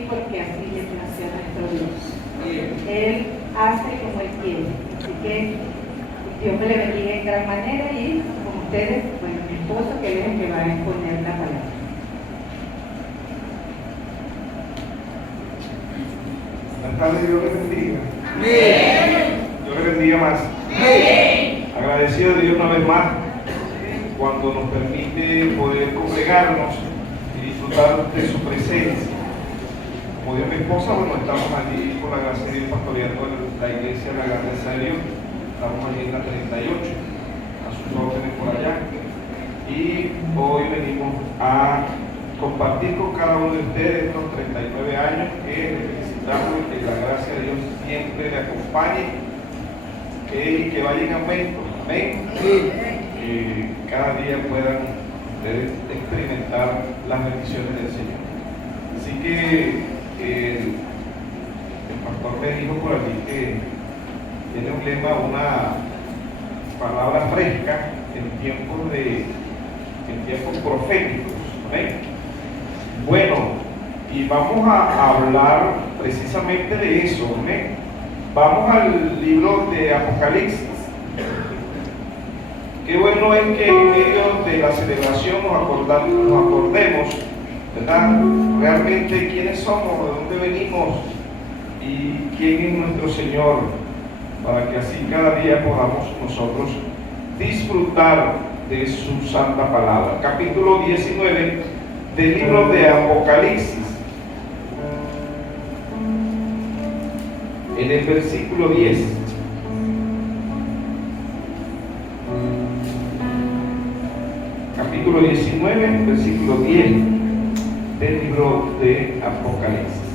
sí, porque así le place a nuestro Dios. Él hace como Él quiere. Así que Dios me le bendiga en gran manera y con ustedes, bueno, mi esposo, que es el que va a exponer la palabra. Buenas tardes, Dios les bendiga. Amén. Dios les bendiga más. Amén. Agradecido de Dios una vez más cuando nos permite poder congregarnos y disfrutar de su presencia. Como dijo mi esposa, bueno, estamos allí por la gracia de Dios pastoreando la iglesia de la grandeza de Dios. Estamos allí en la 38, a sus órdenes por allá. Y hoy venimos a compartir con cada uno de ustedes estos 39 años que necesitamos que la gracia de Dios siempre le acompañe y que vaya en aumento. Amén. Que cada día puedan experimentar las bendiciones del Señor. Así que el pastor me dijo por allí que tiene un lema, una palabra fresca en tiempos proféticos. ¿Amén? Bueno, y vamos a hablar precisamente de eso. ¿Amén? Vamos al libro de Apocalipsis. Qué bueno es que en medio de la celebración nos acordemos, ¿verdad? Realmente quiénes somos, de dónde venimos y quién es nuestro Señor, para que así cada día podamos nosotros disfrutar de su santa palabra. Capítulo 19 del libro de Apocalipsis, en el versículo 10. Capítulo 19, versículo 10 del libro de Apocalipsis.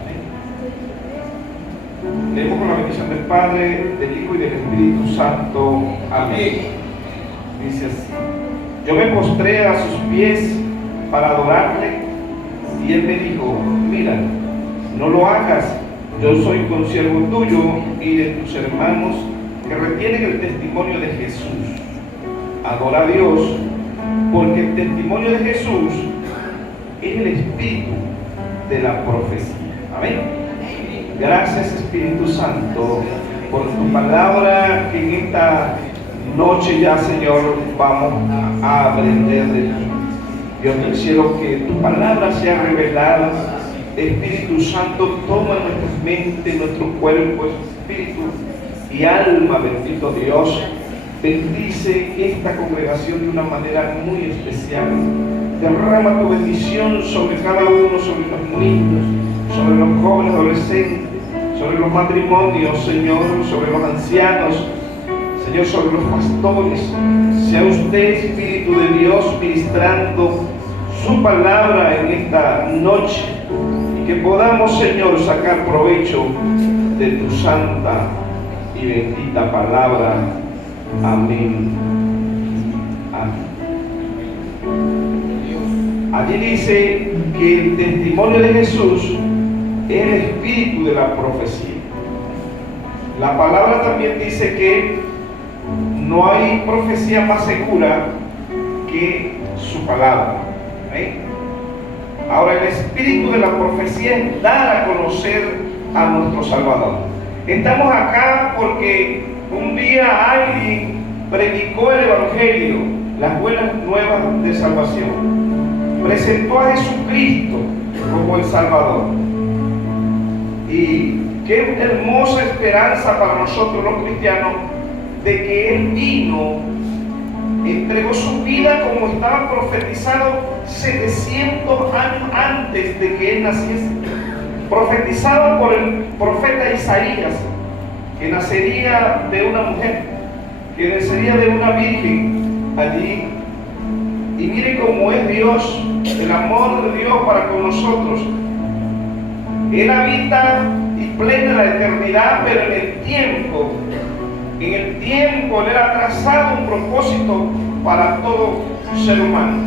Amén. Leemos con la bendición del Padre, del Hijo y del Espíritu Santo. Amén. Dice así: yo me postré a sus pies para adorarle, y él me dijo: mira, no lo hagas, yo soy consiervo tuyo y de tus hermanos que retienen el testimonio de Jesús. Adora a Dios, porque el testimonio de Jesús es el espíritu de la profecía. Amén. Gracias, Espíritu Santo, por tu palabra que en esta noche ya, Señor, vamos a aprender de ti. Dios del cielo, que tu palabra sea revelada. Espíritu Santo, toma nuestra mente, nuestro cuerpo, espíritu y alma, bendito Dios. Bendice esta congregación de una manera muy especial. Derrama tu bendición sobre cada uno, sobre los niños, sobre los jóvenes adolescentes, sobre los matrimonios, Señor, sobre los ancianos, Señor, sobre los pastores. Sea usted, Espíritu de Dios, ministrando su palabra en esta noche, y que podamos, Señor, sacar provecho de tu santa y bendita palabra. Amén. Amén. Allí dice que el testimonio de Jesús es el espíritu de la profecía. La palabra también dice que no hay profecía más segura que su palabra. ¿Eh? Ahora, el espíritu de la profecía es dar a conocer a nuestro Salvador. Estamos acá porque un día alguien predicó el Evangelio, las buenas nuevas de salvación. Presentó a Jesucristo como el Salvador. Y qué hermosa esperanza para nosotros los cristianos de que Él vino, entregó su vida como estaba profetizado 700 años antes de que Él naciese. Profetizado por el profeta Isaías, que nacería de una mujer, que nacería de una virgen allí. Y mire cómo es Dios, el amor de Dios para con nosotros. Él habita y plena la eternidad, pero en el tiempo Él ha trazado un propósito para todo ser humano.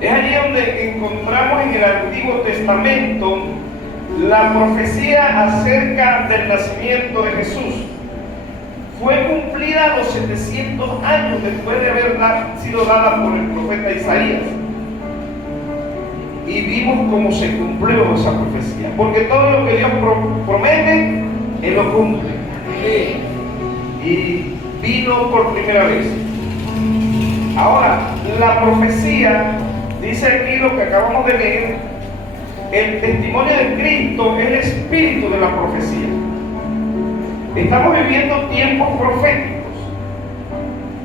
Es allí donde encontramos en el Antiguo Testamento la profecía acerca del nacimiento de Jesús. Fue cumplida a los 700 años después de haber sido dada por el profeta Isaías. y vimos cómo se cumplió esa profecía. Porque todo lo que Dios promete, Él lo cumple. Y vino por primera vez. Ahora, la profecía, dice aquí lo que acabamos de leer, el testimonio de Cristo es el espíritu de la profecía. Estamos viviendo tiempos proféticos,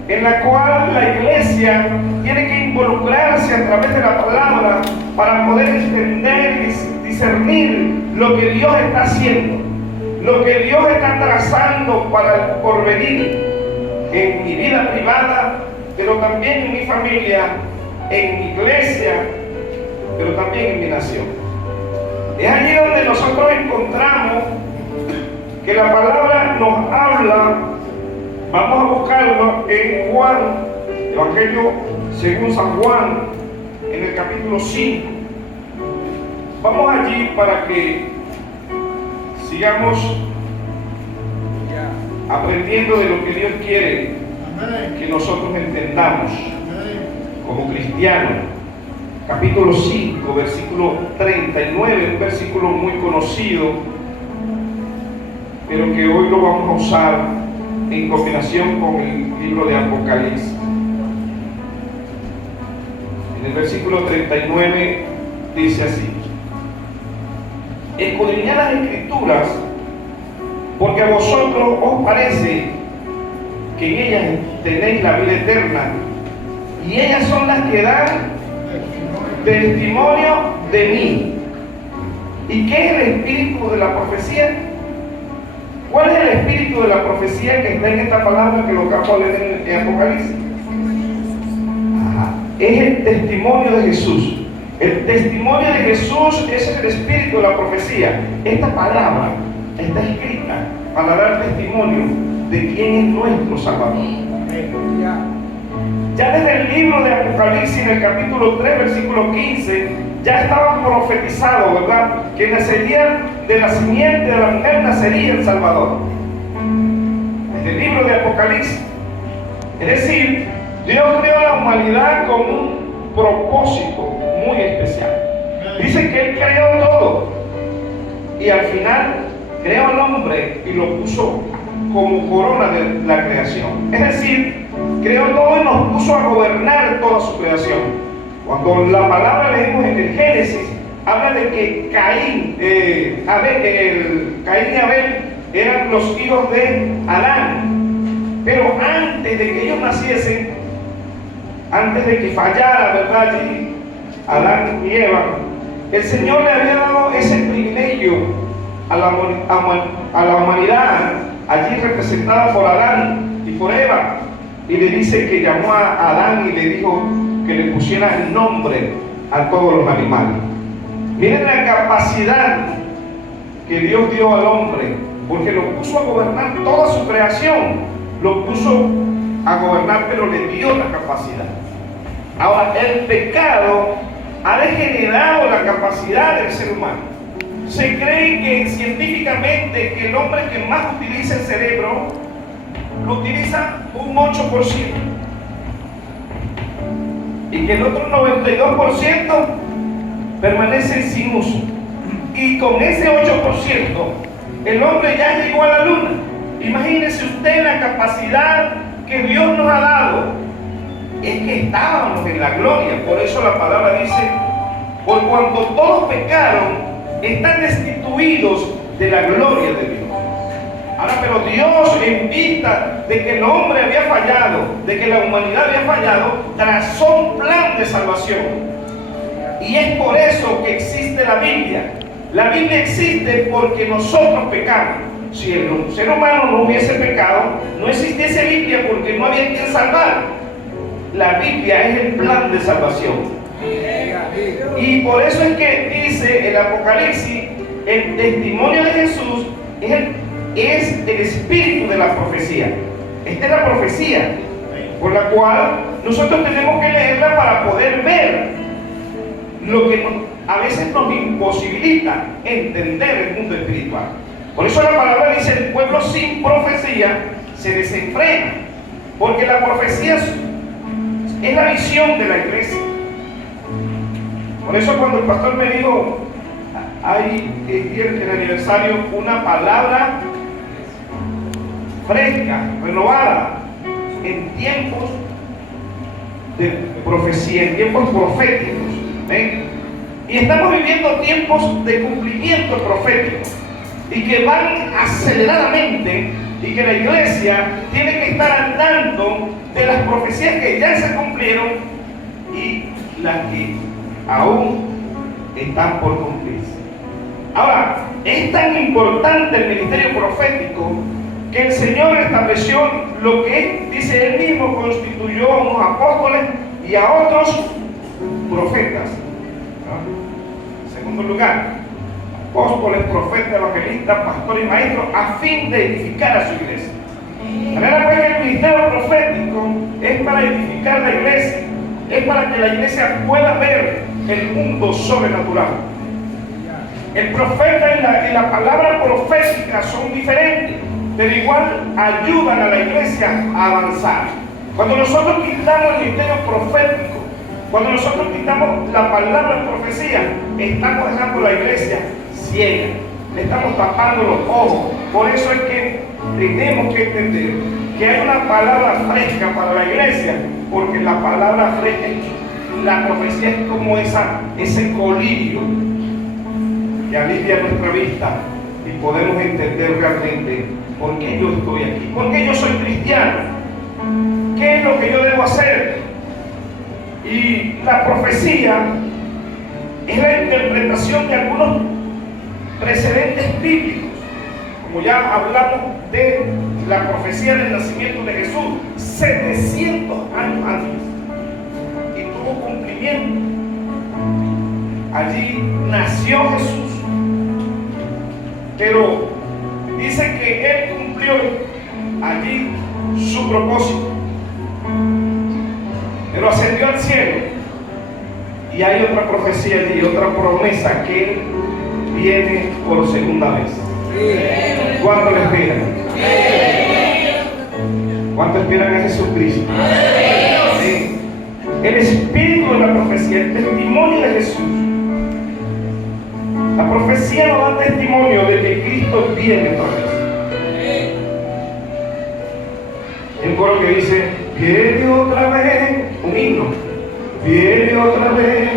en la cual la iglesia tiene que involucrarse a través de la palabra para poder entender y discernir lo que Dios está haciendo, lo que Dios está trazando para el porvenir en mi vida privada, pero también en mi familia, en mi iglesia, pero también en mi nación. Es allí donde nosotros encontramos que la palabra nos habla. Vamos a buscarlo en Juan, Evangelio según San Juan, en el capítulo 5. Vamos allí para que sigamos aprendiendo de lo que Dios quiere que nosotros entendamos como cristianos. Capítulo 5, versículo 39, un versículo muy conocido, pero que hoy lo vamos a usar en combinación con el libro de Apocalipsis. En el versículo 39 dice así: escudriñad las Escrituras, porque a vosotros os parece que en ellas tenéis la vida eterna, y ellas son las que dan testimonio de mí. ¿Y qué es el espíritu de la profecía? ¿Cuál es el espíritu de la profecía que está en esta palabra que lo acabo de leer en Apocalipsis? Es el testimonio de Jesús. El testimonio de Jesús es el espíritu de la profecía. Esta palabra está escrita para dar testimonio de quién es nuestro Salvador. Ya desde el libro de Apocalipsis, en el capítulo 3, versículo 15, ya estaba profetizado, ¿verdad?, que nacería de la simiente de la mujer, nacería el Salvador. Desde el libro de Apocalipsis. Es decir, Dios creó a la humanidad con un propósito muy especial. Dice que Él creó todo y al final creó al hombre y lo puso como corona de la creación. Es decir, creó todo y nos puso a gobernar toda su creación. Cuando la palabra leemos en el Génesis, habla de que Caín y Abel eran los hijos de Adán. Pero antes de que ellos naciesen, antes de que fallara, ¿verdad?, allí Adán y Eva, el Señor le había dado ese privilegio a la humanidad, allí representada por Adán y por Eva, y le dice que llamó a Adán y le dijo que le pusiera el nombre a todos los animales. Miren la capacidad que Dios dio al hombre, porque lo puso a gobernar toda su creación, lo puso a gobernar, pero le dio la capacidad. Ahora, el pecado ha degenerado la capacidad del ser humano. Se cree que científicamente que el hombre que más utiliza el cerebro lo utiliza un 8%, y que el otro 92% permanece sin uso. Y con ese 8% el hombre ya llegó a la luna. Imagínese usted la capacidad que Dios nos ha dado. Es que estábamos en la gloria. Por eso la palabra dice: por cuanto todos pecaron, están destituidos de la gloria de Dios. Ahora, pero Dios, en vista de que el hombre había fallado, de que la humanidad había fallado, trazó un plan de salvación. Y es por eso que existe la Biblia. La Biblia existe porque nosotros pecamos. Si el ser humano no hubiese pecado, no existiese Biblia, porque no había quien salvar. La Biblia es el plan de salvación. Y por eso es que dice el Apocalipsis, el testimonio de Jesús es el espíritu de la profecía. Esta es la profecía por la cual nosotros tenemos que leerla para poder ver lo que a veces nos imposibilita entender el mundo espiritual. Por eso la palabra dice: el pueblo sin profecía se desenfrena, porque la profecía es la visión de la iglesia. Por eso cuando el pastor me dijo, hay en el aniversario una palabra fresca, renovada, en tiempos de profecía, en tiempos proféticos. ¿Ven? Y estamos viviendo tiempos de cumplimiento profético y que van aceleradamente, y que la iglesia tiene que estar al tanto de las profecías que ya se cumplieron y las que aún están por cumplirse. Ahora, es tan importante el ministerio profético que el Señor estableció lo que dice Él mismo, constituyó a unos apóstoles y a otros profetas. En segundo lugar, apóstoles, profetas, evangelistas, pastores y maestros, a fin de edificar a su iglesia. La verdad es que el ministerio profético es para edificar la iglesia, es para que la iglesia pueda ver el mundo sobrenatural. El profeta y la palabra profética son diferentes, pero igual ayudan a la iglesia a avanzar. Cuando nosotros quitamos el ministerio profético, cuando nosotros quitamos la palabra profecía, estamos dejando la iglesia ciega, le estamos tapando los ojos. Por eso es que tenemos que entender que hay una palabra fresca para la iglesia, porque la palabra fresca, la profecía es como ese colirio que alivia nuestra vista y podemos entender realmente por qué yo estoy aquí, por qué yo soy cristiano, qué es lo que yo debo hacer. Y la profecía es la interpretación de algunos precedentes bíblicos, como ya hablamos de la profecía del nacimiento de Jesús 700 años antes, y tuvo cumplimiento. Allí nació Jesús, pero dice que Él cumplió allí su propósito, pero ascendió al cielo. Y hay otra profecía allí, otra promesa, que Él viene por segunda vez. ¿Cuánto le esperan? ¿Cuánto esperan a Jesucristo? Sí. El espíritu de la profecía, el testimonio de Jesús. La profecía nos da testimonio de que Cristo viene otra vez. El coro que dice, viene otra vez, un himno, viene otra vez,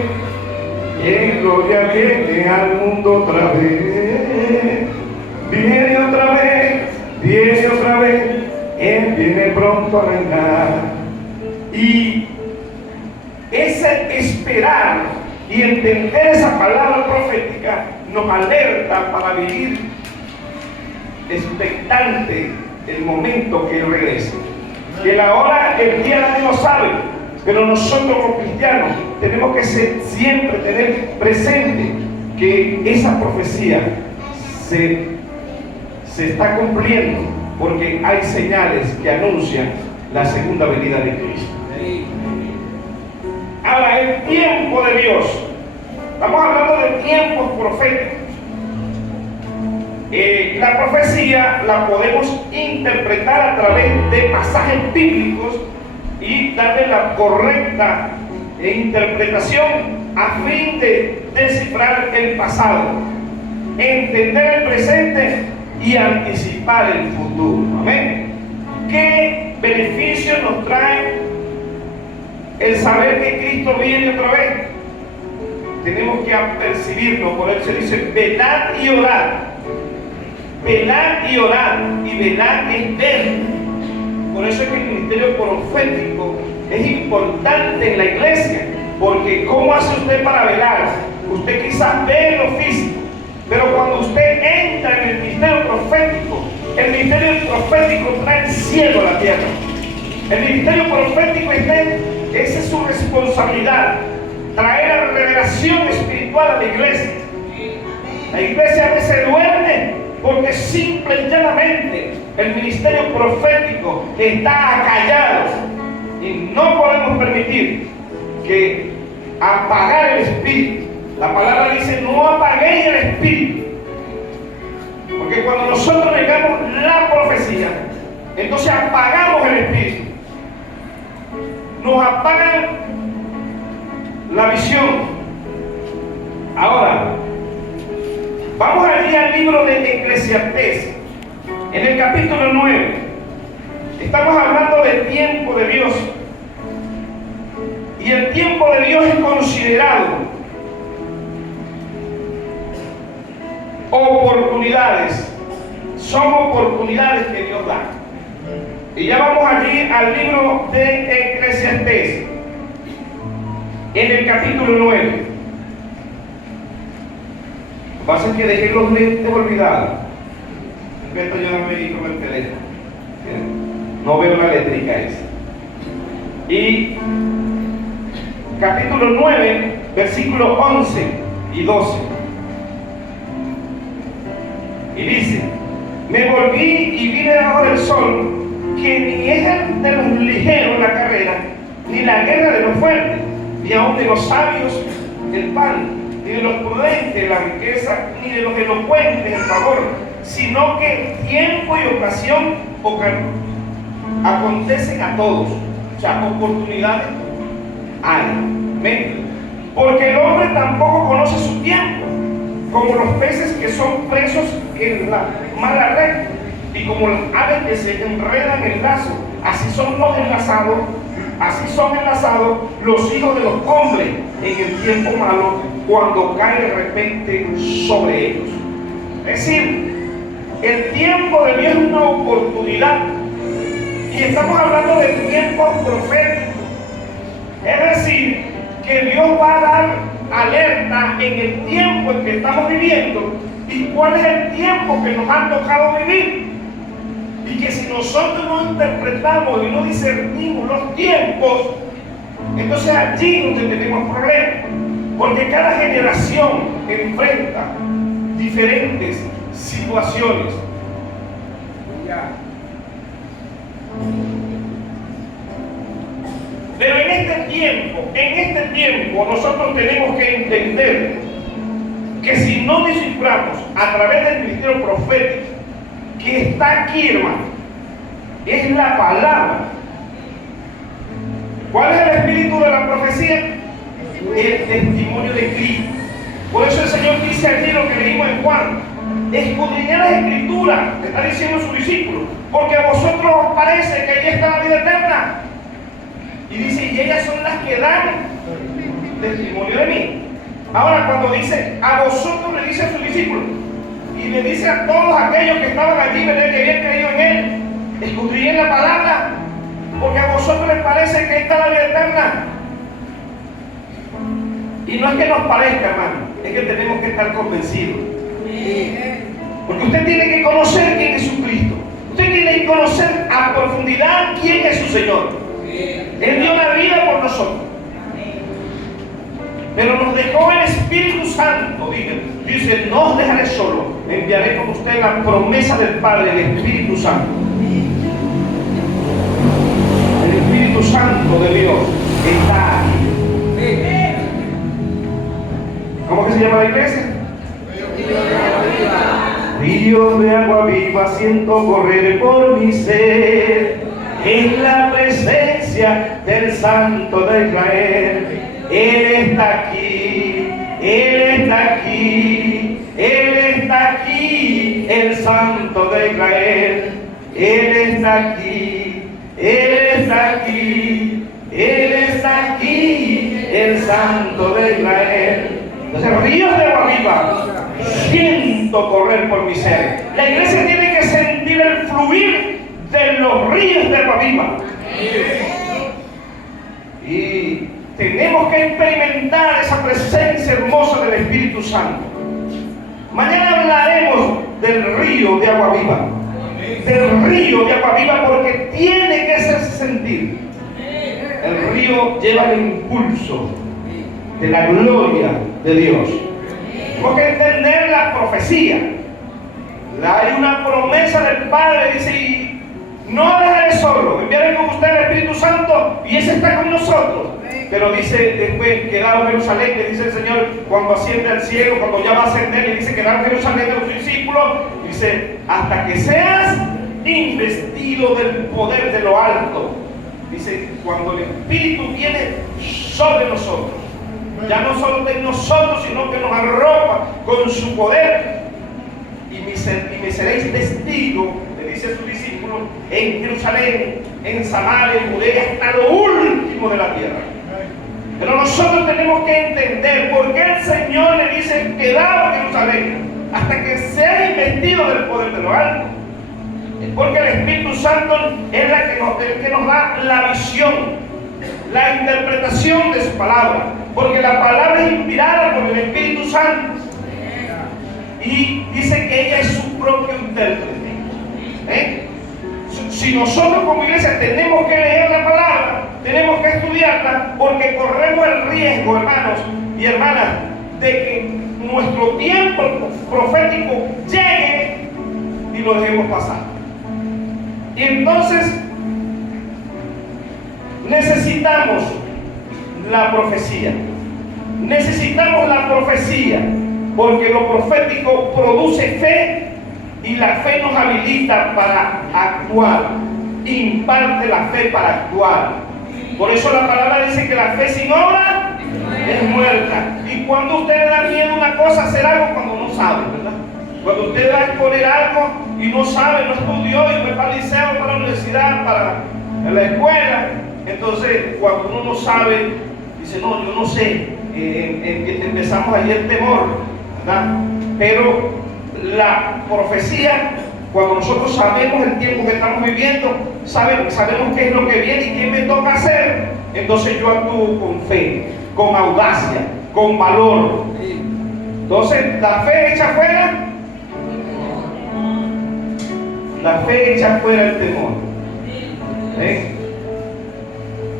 en gloria viene al mundo otra vez, viene otra vez, Él viene pronto a reinar. Y ese esperar y entender esa palabra profética nos alerta para vivir expectante el momento que Él regrese. Que la hora, el día nadie lo sabe, pero nosotros como cristianos tenemos que siempre tener presente que esa profecía se está cumpliendo, porque hay señales que anuncian la segunda venida de Cristo. Ahora, el tiempo de Dios, estamos hablando de tiempos proféticos. La profecía la podemos interpretar a través de pasajes bíblicos y darle la correcta interpretación a fin de descifrar el pasado, entender el presente y anticipar el futuro. Amén. ¿Qué beneficio nos trae el saber que Cristo viene otra vez? Tenemos que apercibirnos. Por eso se dice, velad y orad. Velad y orad, y velad es ver. Por eso es que el ministerio profético es importante en la iglesia, porque ¿cómo hace usted para velar? Usted quizás ve lo físico, pero cuando usted entra en el ministerio profético, el ministerio profético trae el cielo a la tierra. El ministerio profético esa es su responsabilidad, traer la revelación espiritual a la iglesia. La iglesia a veces duerme porque simple y llanamente el ministerio profético está acallado, y no podemos permitir que apagar el espíritu. La palabra dice, no apaguéis el espíritu, porque cuando nosotros negamos la profecía, entonces apagamos el espíritu, nos apagan la visión, Ahora, vamos allí al libro de Eclesiastés, en el capítulo 9. Estamos hablando del tiempo de Dios. Y el tiempo de Dios es considerado oportunidades. Son oportunidades que Dios da. Y ya vamos allí al libro de Eclesiastés, en el capítulo 9. Lo que pasa es que dejé los lentes olvidados. Esto yo no me di con el teléfono. No veo la letrica esa. Y capítulo 9, versículos 11 y 12. Y dice: me volví y vi debajo del sol que ni es el de los ligeros la carrera, ni la guerra de los fuertes, ni aun de los sabios el pan, ni de los prudentes la riqueza, ni de los elocuentes el favor, sino que tiempo y ocasión acontecen a todos. O sea, oportunidades hay. ¿Ven? Porque el hombre tampoco conoce su tiempo, como los peces que son presos en la mala red, y como las aves que se enredan en el lazo. Así son enlazados los hijos de los hombres en el tiempo malo, cuando cae de repente sobre ellos. Es decir, el tiempo de Dios es una oportunidad, y estamos hablando de tiempos proféticos. Es decir, que Dios va a dar alerta en el tiempo en que estamos viviendo y cuál es el tiempo que nos ha tocado vivir. Y que si nosotros no interpretamos y no discernimos los tiempos, entonces allí donde tenemos problemas. Porque cada generación enfrenta diferentes situaciones. Pero en este tiempo nosotros tenemos que entender que si no desciframos a través del ministerio profético que está aquí, hermano, es la palabra. ¿Cuál es el espíritu de la profecía? El testimonio de Cristo. Por eso el Señor dice aquí lo que leímos en Juan: escudriñad las escrituras, le está diciendo a sus discípulos, porque a vosotros os parece que allí está la vida eterna. Y dice: y ellas son las que dan testimonio de mí. Ahora, cuando dice a vosotros, le dice a sus discípulos, y le dice a todos aquellos que estaban allí, ¿verdad?, que habían creído en él: escudriñen la palabra, porque a vosotros les parece que está la vida eterna. Y no es que nos parezca, hermano, es que tenemos que estar convencidos. Porque usted tiene que conocer quién es su Cristo. Usted tiene que conocer a profundidad quién es su Señor. Él dio la vida por nosotros. Pero nos dejó el Espíritu Santo. Dice: no os dejaré solo, enviaré con usted la promesa del Padre, el Espíritu Santo. El Espíritu Santo de Dios está aquí. ¿Cómo que se llama la iglesia? Río de agua viva siento correr por mi ser, en la presencia del Santo de Israel. Él está aquí, Él está aquí, Él está aquí, el Santo de Israel. Él está aquí, Él está aquí, Él está aquí, el Santo de Israel. Entonces, ríos de agua viva siento correr por mi ser. La iglesia tiene que sentir el fluir de los ríos de agua viva. Y tenemos que experimentar esa presencia hermosa del Espíritu Santo. Mañana hablaremos del río de agua viva. Del río de agua viva, porque tiene que hacerse sentir. El río lleva el impulso de la gloria de Dios. Tenemos que entender la profecía. Hay una promesa del Padre, dice: y no dejaré solo, enviaré con usted el Espíritu Santo, y ese está con nosotros. Pero dice después: quedaron en Jerusalén, que dice el Señor cuando asciende al cielo, cuando ya va a ascender, y dice: quedaron en Jerusalén de los discípulos, dice: hasta que seas investido del poder de lo alto. Dice: cuando el Espíritu viene sobre nosotros. Ya no solo de nosotros, sino que nos arropa con su poder. Y me seréis testigos, le dice a sus discípulos, en Jerusalén, en Samaria, en Judea, hasta lo último de la tierra. Pero nosotros tenemos que entender por qué el Señor le dice, quedaos en Jerusalén, hasta que seáis investidos del poder de lo alto. Porque el Espíritu Santo es el que nos da la visión, la interpretación de su palabra. Porque la palabra es inspirada por el Espíritu Santo. Y dice que ella es su propio intérprete. Si nosotros como iglesia tenemos que leer la palabra, tenemos que estudiarla, porque corremos el riesgo, hermanos y hermanas, de que nuestro tiempo profético llegue y lo dejemos pasar. Y entonces necesitamos la profecía. Necesitamos la profecía, porque lo profético produce fe y la fe nos habilita para actuar. Imparte la fe para actuar. Por eso la palabra dice que la fe sin obra es muerta. Y cuando usted le da miedo una cosa, hacer algo cuando no sabe, ¿verdad? Cuando usted va a exponer algo y no sabe, no estudió y fue para el liceo, para la universidad, para la escuela, entonces cuando uno no sabe, dice, no, yo no sé, empezamos ahí el temor, ¿verdad? Pero la profecía, cuando nosotros sabemos el tiempo que estamos viviendo, sabemos qué es lo que viene y qué me toca hacer, entonces yo actúo con fe, con audacia, con valor. Entonces la fe echa fuera, la fe echa fuera el temor.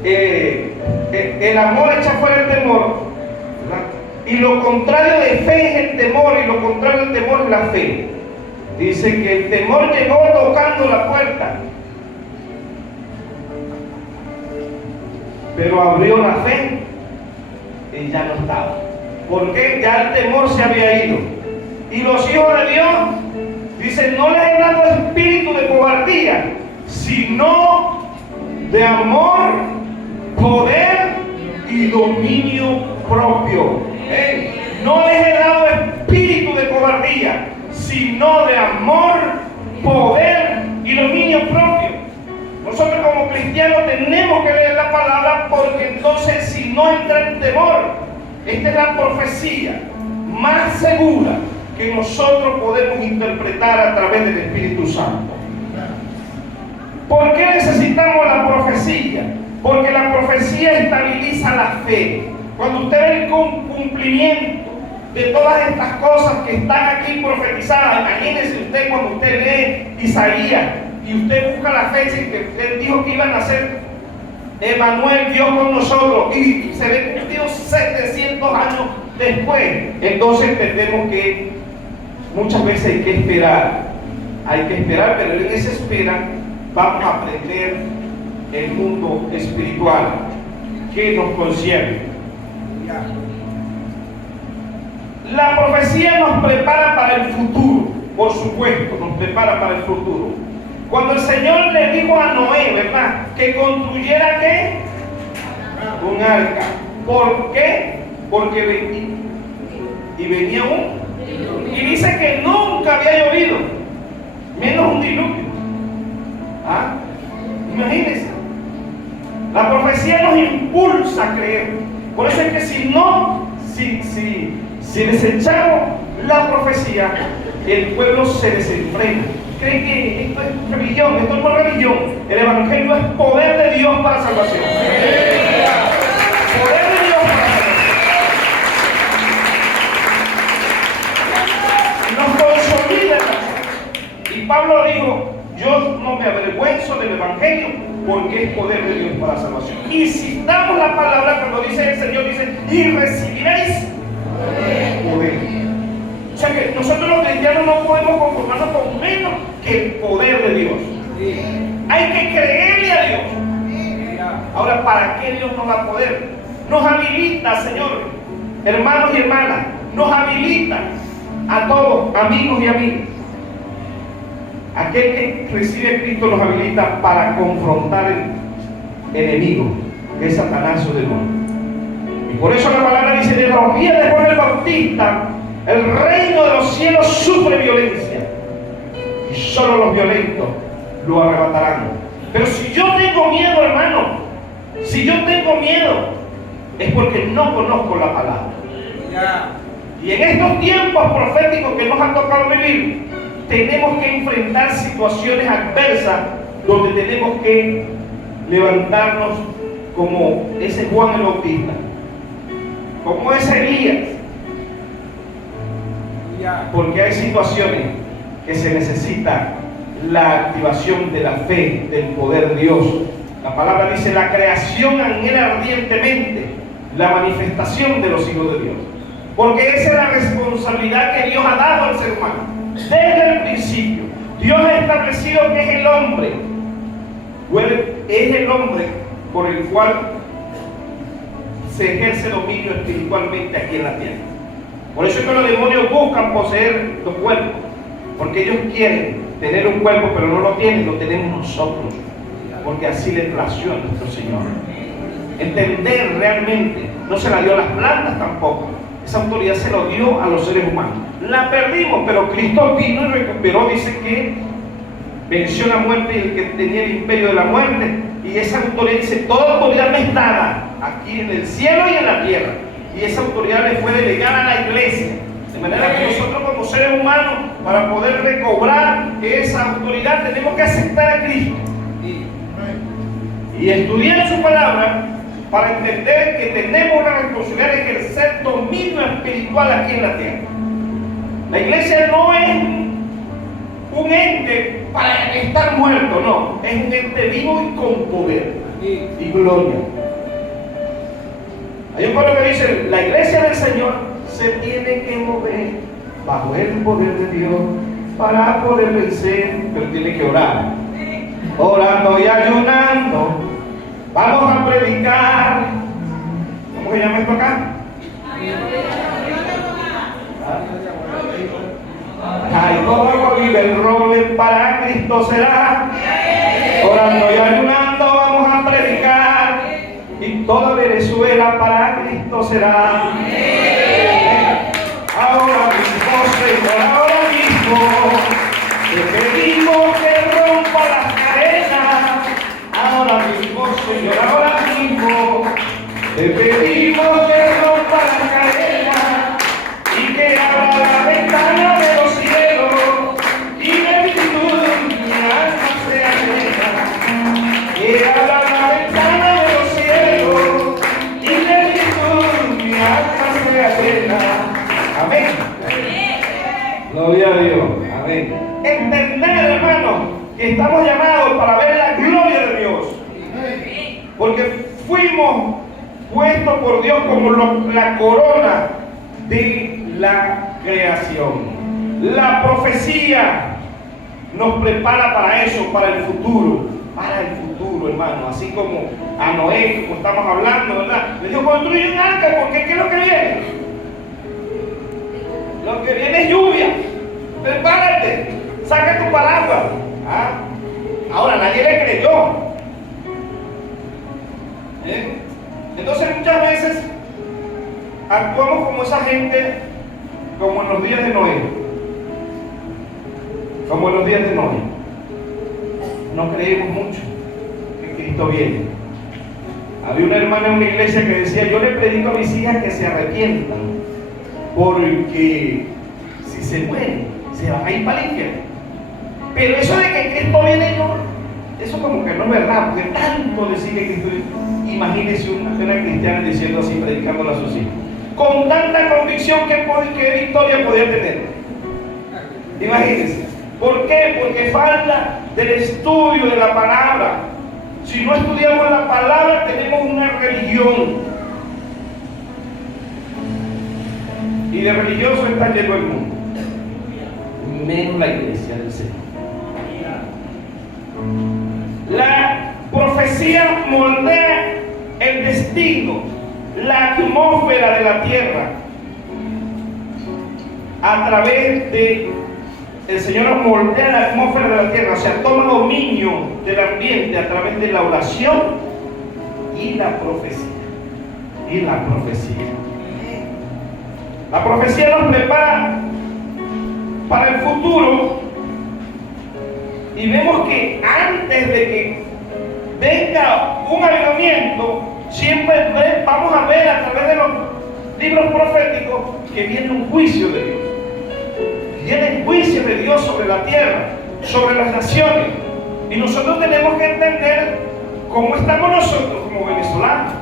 El amor echa fuera el temor, ¿verdad? Y lo contrario de fe es el temor, y lo contrario del temor es la fe. Dice que el temor llegó tocando la puerta, pero abrió la fe y ya no estaba. Porque ya el temor se había ido. Y los hijos de Dios, dice, no les he dado espíritu de cobardía, sino de amor, poder y dominio propio. No les he dado espíritu de cobardía, sino de amor, poder y dominio propio. Nosotros como cristianos tenemos que leer la palabra, porque entonces si no entra en temor, esta es la profecía más segura que nosotros podemos interpretar a través del Espíritu Santo. ¿Por qué necesitamos la profecía? Porque la profecía estabiliza la fe. Cuando usted ve el cumplimiento de todas estas cosas que están aquí profetizadas, imagínese usted cuando usted lee Isaías y usted busca la fecha en que él dijo que iban a nacer Emanuel, Dios con nosotros, y se ve cumplido 700 años después. Entonces entendemos que muchas veces hay que esperar, pero en esa espera vamos a aprender el mundo espiritual que nos concierne. La profecía nos prepara para el futuro, por supuesto, nos prepara para el futuro. Cuando el Señor le dijo a Noé, ¿verdad?, que construyera ¿qué? Un arca. ¿Por qué? Porque venía y dice que nunca había llovido, menos un diluvio. ¿Ah? Imagínense. La profecía nos impulsa a creer. Por eso es que si desechamos la profecía, el pueblo se desenfrena. Creen que esto es religión, esto no es religión. El evangelio es poder de Dios para salvación. Poder de Dios para salvación. Nos consolida. Y Pablo dijo, yo no me avergüenzo del evangelio, porque es poder de Dios para salvación. Y citamos la palabra cuando dice el Señor, dice, y recibiréis poder. O sea que nosotros los cristianos no podemos conformarnos con menos que el poder de Dios. Hay que creerle a Dios. Ahora, ¿para qué Dios nos da poder? Nos habilita, Señor, hermanos y hermanas, nos habilita a todos, amigos y amigas. Aquel que recibe a Cristo nos habilita para confrontar el enemigo, que es Satanás o demonio. Y por eso la palabra dice: de los días de Juan el Bautista, el reino de los cielos sufre violencia, y solo los violentos lo arrebatarán. Pero si yo tengo miedo, hermano, si yo tengo miedo, es porque no conozco la palabra. Y en estos tiempos proféticos que nos han tocado vivir, tenemos que enfrentar situaciones adversas donde tenemos que levantarnos como ese Juan el Bautista, como ese Elías, porque hay situaciones que se necesita la activación de la fe, del poder de Dios. La palabra dice: la creación anhela ardientemente la manifestación de los hijos de Dios, porque esa es la responsabilidad que Dios ha dado al ser humano desde el principio. Dios ha establecido que es el hombre por el cual se ejerce dominio espiritualmente aquí en la tierra. Por eso es que los demonios buscan poseer los cuerpos, porque ellos quieren tener un cuerpo, pero no lo tienen, lo tenemos nosotros, porque así le plació a nuestro Señor. Entender realmente, no se la dio a las plantas tampoco, esa autoridad se lo dio a los seres humanos. La perdimos, pero Cristo vino y recuperó. Dice que venció la muerte y el que tenía el imperio de la muerte, y esa autoridad dice: toda autoridad me es dada aquí en el cielo y en la tierra, y esa autoridad le fue delegada a la iglesia. De manera que nosotros como seres humanos, para poder recobrar esa autoridad, tenemos que aceptar a Cristo y estudiar su palabra para entender que tenemos la responsabilidad de ejercer dominio espiritual aquí en la tierra. La iglesia no es un ente para estar muerto, no, es un ente vivo y con poder y gloria. Hay un coro que dice: la iglesia del Señor se tiene que mover bajo el poder de Dios para poder vencer, pero tiene que orar. Orando y ayunando vamos a predicar. ¿Cómo se llama esto acá? Ay, todo agua vive el roble, para Cristo será. Orando y ayunando vamos a predicar, y toda Venezuela para Cristo será. Ahora mismo, Señor, ahora mismo te pedimos que rompa las cadenas. Ahora mismo, Señor, ahora mismo te pedimos que rompa las cadenas y que abra la ventana de los cielos, y de virtud mi alma sea llena. Que abra la ventana de los cielos y de virtud mi alma sea llena. Amén. Gloria a Dios. Amén. Entender, hermano, que estamos llamados para ver la gloria de Dios, porque fuimos puestos por Dios como la corona de la creación. La profecía nos prepara para eso, para el futuro, hermano. Así como a Noé, como estamos hablando, ¿verdad? Le dijo: construye un arca, porque ¿qué es lo que viene? Lo que viene es lluvia. Prepárate, saca tu paraguas. Ahora nadie le creyó. Entonces muchas veces actuamos como esa gente, como en los días de Noé. Como en los días de Noé. No creemos mucho que Cristo viene. Había una hermana en una iglesia que decía: yo le predico a mis hijas que se arrepientan, porque si se mueren, se van a ir para el infierno. Pero eso de que Cristo viene, no, eso como que no es verdad, porque tanto decir que Cristo viene. Imagínese una cristiana diciendo así, predicándole a sus hijos, con tanta convicción, ¿qué victoria podía tener? Imagínense. ¿Por qué? Porque falta del estudio de la palabra. Si no estudiamos la palabra, tenemos una religión. Y de religioso está lleno el mundo, menos la iglesia del Señor. La profecía moldea el destino, la atmósfera de la tierra, a través de el Señor moldea la atmósfera de la tierra, o sea, toma dominio del ambiente a través de la oración y la profecía. y la profecía. La profecía nos prepara para el futuro y vemos que antes de que venga un avivamiento, siempre vamos a ver a través de los libros proféticos que viene un juicio de Dios. Viene el juicio de Dios sobre la tierra, sobre las naciones. Y nosotros tenemos que entender cómo estamos nosotros como venezolanos.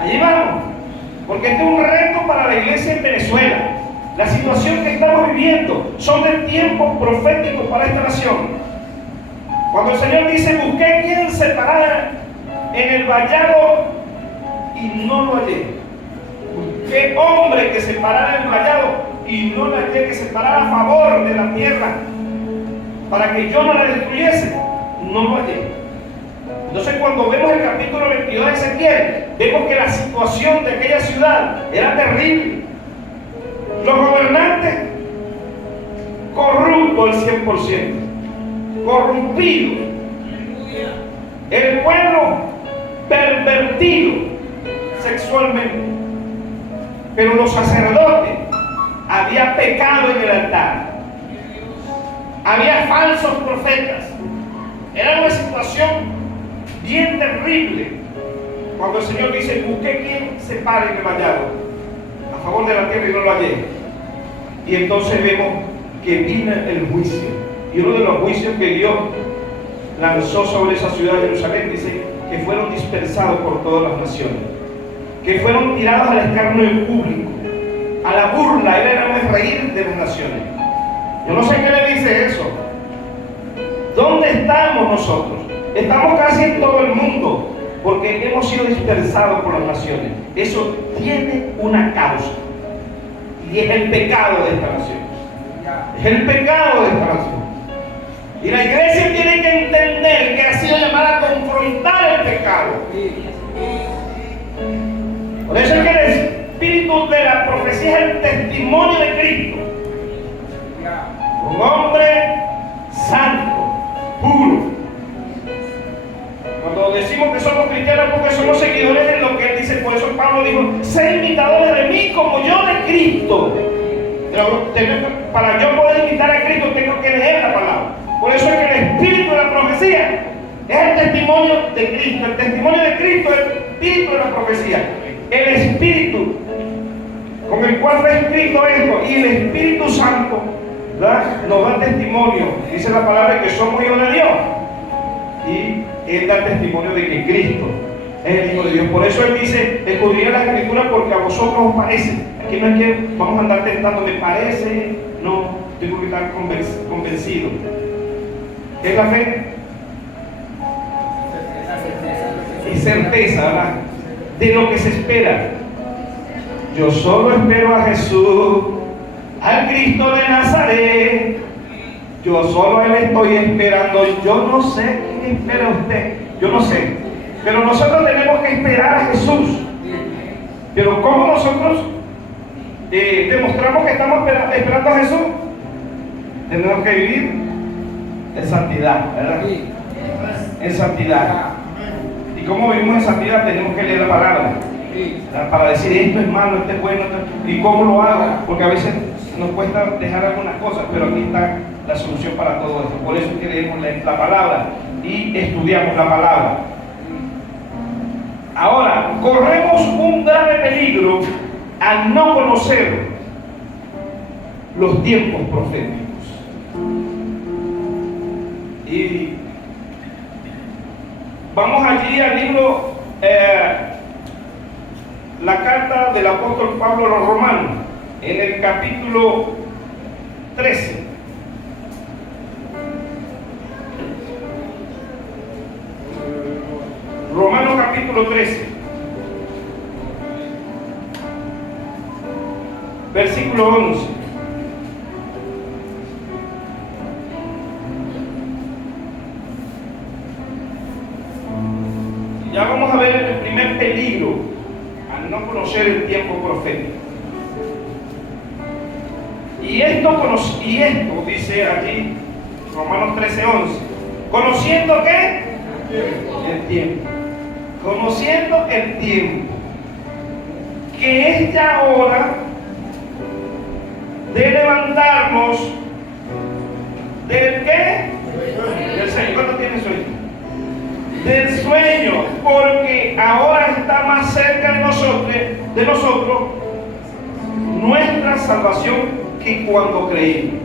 Allí vamos. Porque este es un reto para la iglesia en Venezuela. La situación que estamos viviendo son de tiempos proféticos para esta nación. Cuando el Señor dice, busqué quien se parara en el vallado y no lo hallé. Busqué hombre que se parara en el vallado y no lo hallé, que se parara a favor de la tierra para que yo no la destruyese. No lo hallé. Entonces, cuando vemos el capítulo 22 de Ezequiel, vemos que la situación de aquella ciudad era terrible. Los gobernantes corruptos al 100%, corrompidos. El pueblo pervertido sexualmente. Pero los sacerdotes, había pecado en el altar. Había falsos profetas. Era una situación bien terrible. Cuando el Señor dice, busqué quien se pare en el vallado a favor de la tierra y no lo hallé. Y entonces vemos que vino el juicio. Y uno de los juicios que Dios lanzó sobre esa ciudad de Jerusalén dice que fueron dispersados por todas las naciones, que fueron tirados al escarnio público, a la burla. Él era un reír de las naciones. Yo no sé qué le dice eso. ¿Dónde estamos nosotros? Estamos casi en todo el mundo, porque hemos sido dispersados por las naciones. Eso tiene una causa, y es el pecado de esta nación. Es el pecado de esta nación. Y la iglesia tiene que entender que ha sido llamada a confrontar el pecado. Por eso es que el espíritu de la profecía es el testimonio de Cristo. Un hombre santo, puro. Cuando decimos que somos cristianos, porque somos seguidores de lo que él dice. Por eso Pablo dijo, sé imitadores de mí como yo de Cristo. Para yo poder imitar a Cristo tengo que leer la palabra. Por eso es que el espíritu de la profecía es el testimonio de Cristo. El testimonio de Cristo es el espíritu de la profecía. El espíritu con el cual fue escrito esto, y el Espíritu Santo, ¿verdad?, nos da testimonio. Dice la palabra que somos hijos de Dios. Y Él da testimonio de que Cristo es el Hijo de Dios. Por eso Él dice, escudriñad la Escritura porque a vosotros os parece. Aquí no es que vamos a andar tentando, me parece, no, tengo que estar convencido. ¿Qué es la fe? Y certeza, ¿verdad?, de lo que se espera. Yo solo espero a Jesús, al Cristo de Nazaret. Yo solo a Él estoy esperando. Yo no sé quién espera usted, yo no sé. Pero nosotros tenemos que esperar a Jesús. Pero ¿cómo nosotros demostramos que estamos esperando a Jesús? Tenemos que vivir en santidad, ¿verdad? En santidad. ¿Y cómo vivimos en santidad? Tenemos que leer la palabra para decir esto es malo, esto es bueno, y cómo lo hago, porque a veces nos cuesta dejar algunas cosas, pero aquí está la solución para todo esto. Por eso es que leemos la palabra y estudiamos la palabra. Ahora, corremos un grave peligro al no conocer los tiempos proféticos. Y vamos allí al libro, la carta del apóstol Pablo a los Romanos, en el capítulo 13. Romanos capítulo 13, versículo 11. Ya vamos a ver el primer peligro al no conocer el tiempo profético. Y esto dice allí Romanos 13:11, conociendo ¿qué? El tiempo. conociendo el tiempo, que es ya hora de levantarnos del ¿qué? Del sueño. ¿Cuánto tiene sueño? Del sueño, porque ahora está más cerca de nosotros nuestra salvación que cuando creímos.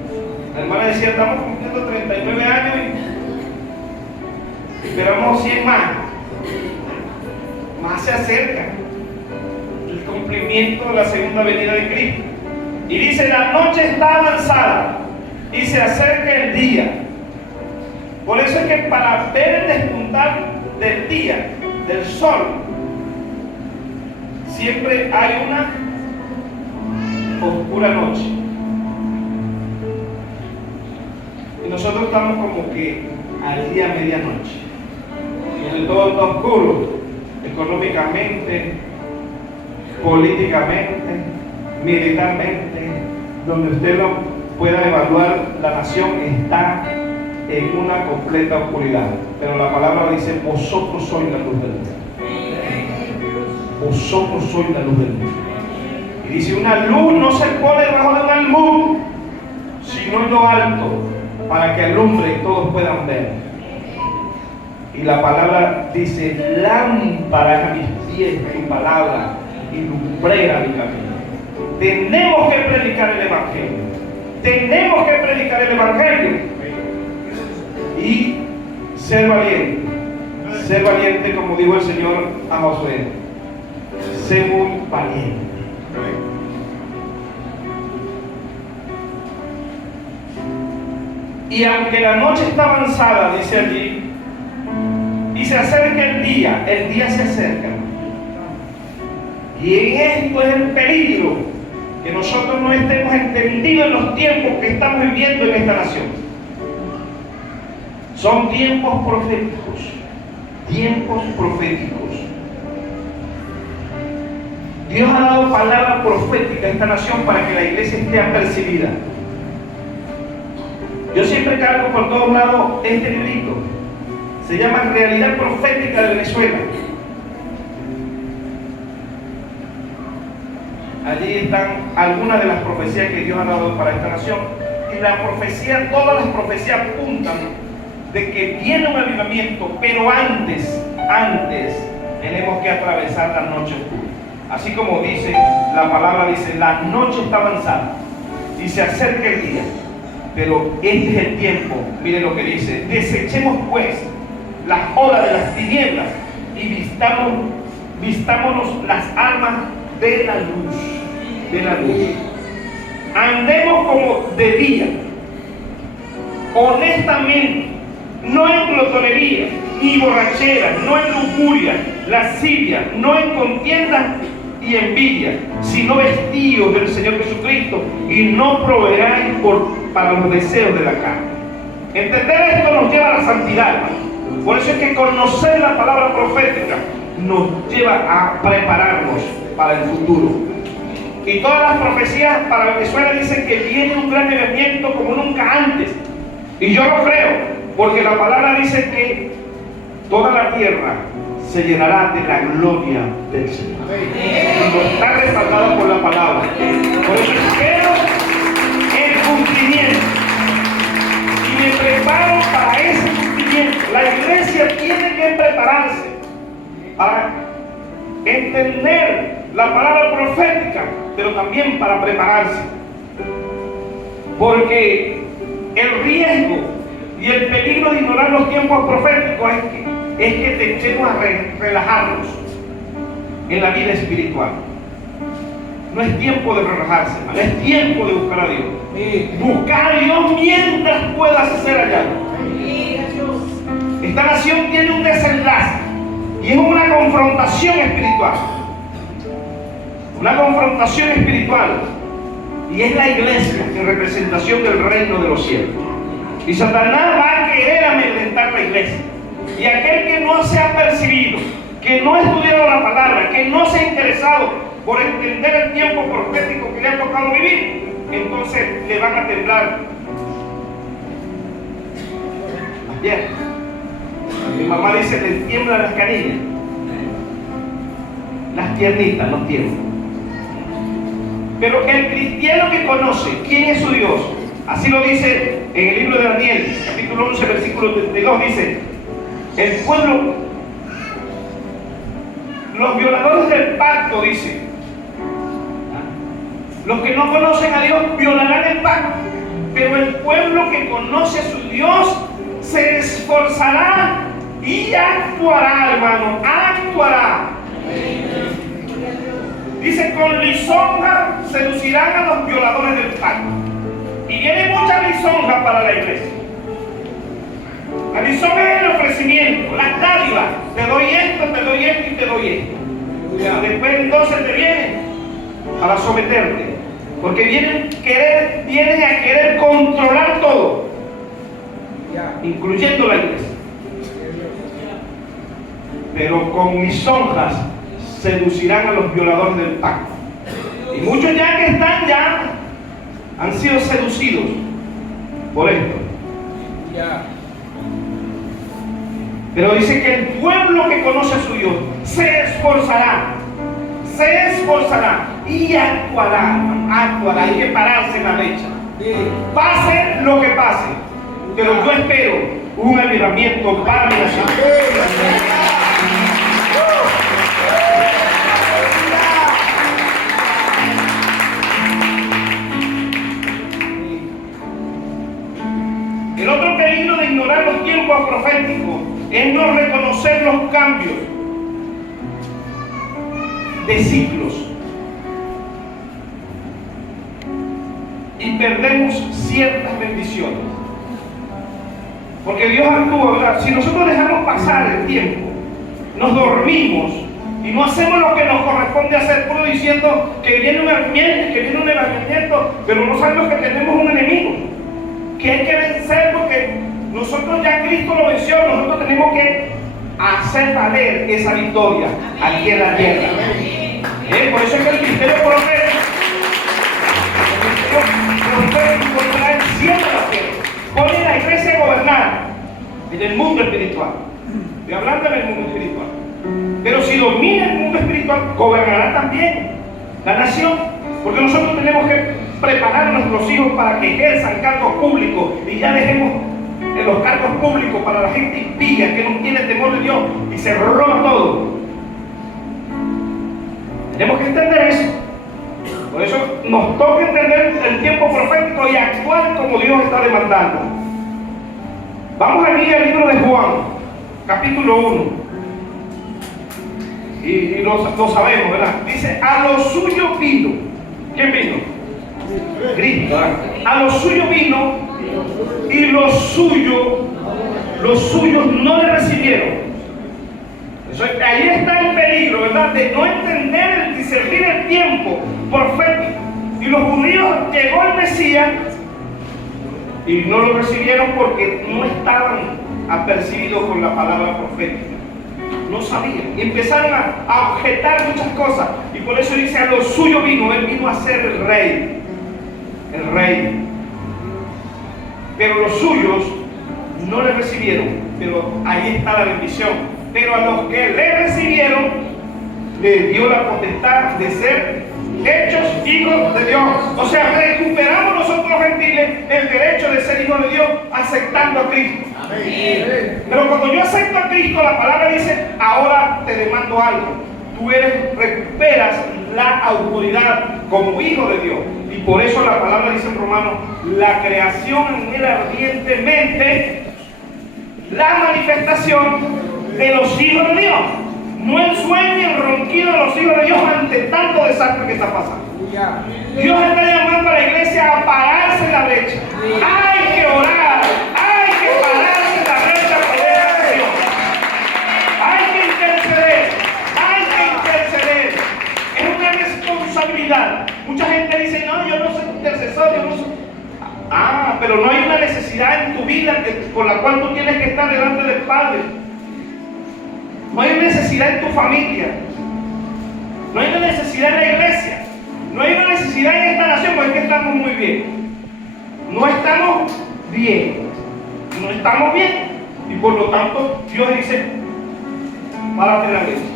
La hermana decía, estamos cumpliendo 39 años y esperamos 100 más. Más se acerca el cumplimiento de la segunda venida de Cristo. Y dice, la noche está avanzada y se acerca el día. Por eso es que para ver el despuntar del día, del sol, siempre hay una oscura noche. Y nosotros estamos como que al día medianoche, donde todo está oscuro, económicamente, políticamente, militarmente, donde usted lo pueda evaluar, la nación está en una completa oscuridad. Pero la palabra dice, vosotros sois la luz del mundo. Vosotros sois la luz del mundo. Y dice, una luz no se pone debajo de un almud, sino en lo alto, para que alumbre y todos puedan ver. Y la palabra dice, lámpara a mis pies tu palabra y lumbrera mi camino. Tenemos que predicar el Evangelio. Tenemos que predicar el Evangelio. Y ser valiente. Ser valiente, como dijo el Señor a Josué. Sé muy valiente. Y aunque la noche está avanzada, dice allí, y se acerca el día se acerca. Y en esto es el peligro, que nosotros no estemos entendidos en los tiempos que estamos viviendo en esta nación. Son tiempos proféticos, tiempos proféticos. Dios ha dado palabra profética a esta nación para que la iglesia esté apercibida. Yo siempre cargo por todos lados este librito. Se llama Realidad Profética de Venezuela. Allí están algunas de las profecías que Dios ha dado para esta nación. Y la profecía, todas las profecías apuntan de que viene un avivamiento, pero antes tenemos que atravesar la noche oscura. Así como dice la palabra, dice, la noche está avanzada y se acerca el día. Pero este es el tiempo, miren lo que dice, desechemos pues las obras de las tinieblas y vistámonos las armas de la luz. Andemos como de día, honestamente, no en glotonería, ni borrachera, no en lujuria, lascivia, no en contienda y envidia, sino vestidos del Señor Jesucristo y no proveeráis para los deseos de la carne. Entender esto nos lleva a la santidad. Por eso es que conocer la palabra profética nos lleva a prepararnos para el futuro. Y todas las profecías para Venezuela dicen que viene un gran avivamiento como nunca antes. Y yo lo creo, porque la palabra dice que toda la tierra se llenará de la gloria del Señor. Y está respaldado por la palabra. Por eso espero el cumplimiento. Y me preparo para ese cumplimiento. La iglesia tiene que prepararse para entender la palabra profética, pero también para prepararse. Porque el riesgo y el peligro de ignorar los tiempos proféticos es que tendemos a relajarnos en la vida espiritual. No es tiempo de relajarse, hermano, es tiempo de buscar a Dios. Buscar a Dios mientras puedas hacer allá. Esta nación tiene un desenlace y es una confrontación espiritual. Una confrontación espiritual. Y es la iglesia en representación del reino de los cielos. Y Satanás va a querer amedrentar la iglesia. Y aquel que no se ha percibido, que no ha estudiado la palabra, que no se ha interesado por entender el tiempo profético que le ha tocado vivir, entonces le van a temblar las piernas. Mi mamá dice, le tiemblan las canillas. las tiernitas, los tiernos. Pero el cristiano que conoce quién es su Dios, así lo dice en el libro de Daniel, capítulo 11, versículo 32, dice, el pueblo, los violadores del pacto, dice, los que no conocen a Dios violarán el pacto, pero el pueblo que conoce a su Dios se esforzará y actuará, hermano, actuará. Dice, con lisonja seducirán a los violadores del pacto. Y viene mucha lisonja para la iglesia. La lisonja es el ofrecimiento, las dádivas. Te doy esto y te doy esto. Después entonces te vienen para someterte. Porque vienen a querer controlar todo, incluyendo la iglesia. Pero con lisonjas seducirán a los violadores del pacto. Y muchos ya que están han sido seducidos por esto. Pero dice que el pueblo que conoce a su Dios se esforzará y actuará. Hay que pararse en la brecha. Pase lo que pase, pero yo espero un avivamiento para mi nación. El otro peligro de ignorar los tiempos proféticos es no reconocer los cambios de ciclos y perdemos ciertas bendiciones. Porque Dios actúa, ¿verdad? Si nosotros dejamos pasar el tiempo, nos dormimos y no hacemos lo que nos corresponde hacer, puro diciendo que viene un avivamiento, pero no sabemos que tenemos un enemigo que hay que vencer, porque nosotros ya Cristo lo venció. Nosotros tenemos que hacer valer esa victoria aquí en la tierra. Por eso es que el ministerio profético trae el cielo a la tierra, pone a la iglesia a gobernar en el mundo espiritual. Estoy hablando en el mundo espiritual. Pero si domina el mundo espiritual, gobernará también la nación, porque nosotros tenemos que preparar a nuestros hijos para que ejerzan cargos públicos y ya dejemos en los cargos públicos para la gente impía que no tiene temor de Dios y se roba todo. Tenemos que entender eso. Por eso nos toca entender el tiempo profético y actuar como Dios está demandando. Vamos aquí al libro de Juan, capítulo 1. Y lo sabemos, ¿verdad? Dice, a lo suyo vino. ¿Quién vino? Cristo. A lo suyo vino y los suyos no le recibieron. Ahí está el peligro, ¿verdad? De no entender, discernir el tiempo profético. Y los judíos, llegó el Mesías y no lo recibieron porque no estaban apercibidos con la palabra profética. No sabían. Y empezaron a objetar muchas cosas. Y por eso dice, a lo suyo vino. Él vino a ser el rey. El rey. Pero los suyos no le recibieron. Pero ahí está la bendición. Pero a los que le recibieron, le dio la potestad de ser hechos hijos de Dios. O sea, recuperamos nosotros los gentiles el derecho de ser hijos de Dios aceptando a Cristo. Amén. Pero cuando yo acepto a Cristo, la palabra dice, ahora te demando algo. Tú recuperas la autoridad como hijo de Dios. Y por eso la palabra dice en Romanos, la creación anhela ardientemente la manifestación de los hijos de Dios. No el sueño y el ronquido de los hijos de Dios ante tanto desastre que está pasando. Dios está llamando a la iglesia a pararse en la brecha. Hay que orar, hay que pararse en la brecha por la Dios. Hay que interceder. Es una responsabilidad. Mucha gente dice, no, yo no soy intercesor, yo no soy. Pero no hay una necesidad en tu vida por la cual tú tienes que estar delante del Padre. No hay necesidad en tu familia. No hay una necesidad en la iglesia. No hay una necesidad en esta nación, porque es que estamos muy bien. No estamos bien. Y por lo tanto, Dios dice, párate en la iglesia.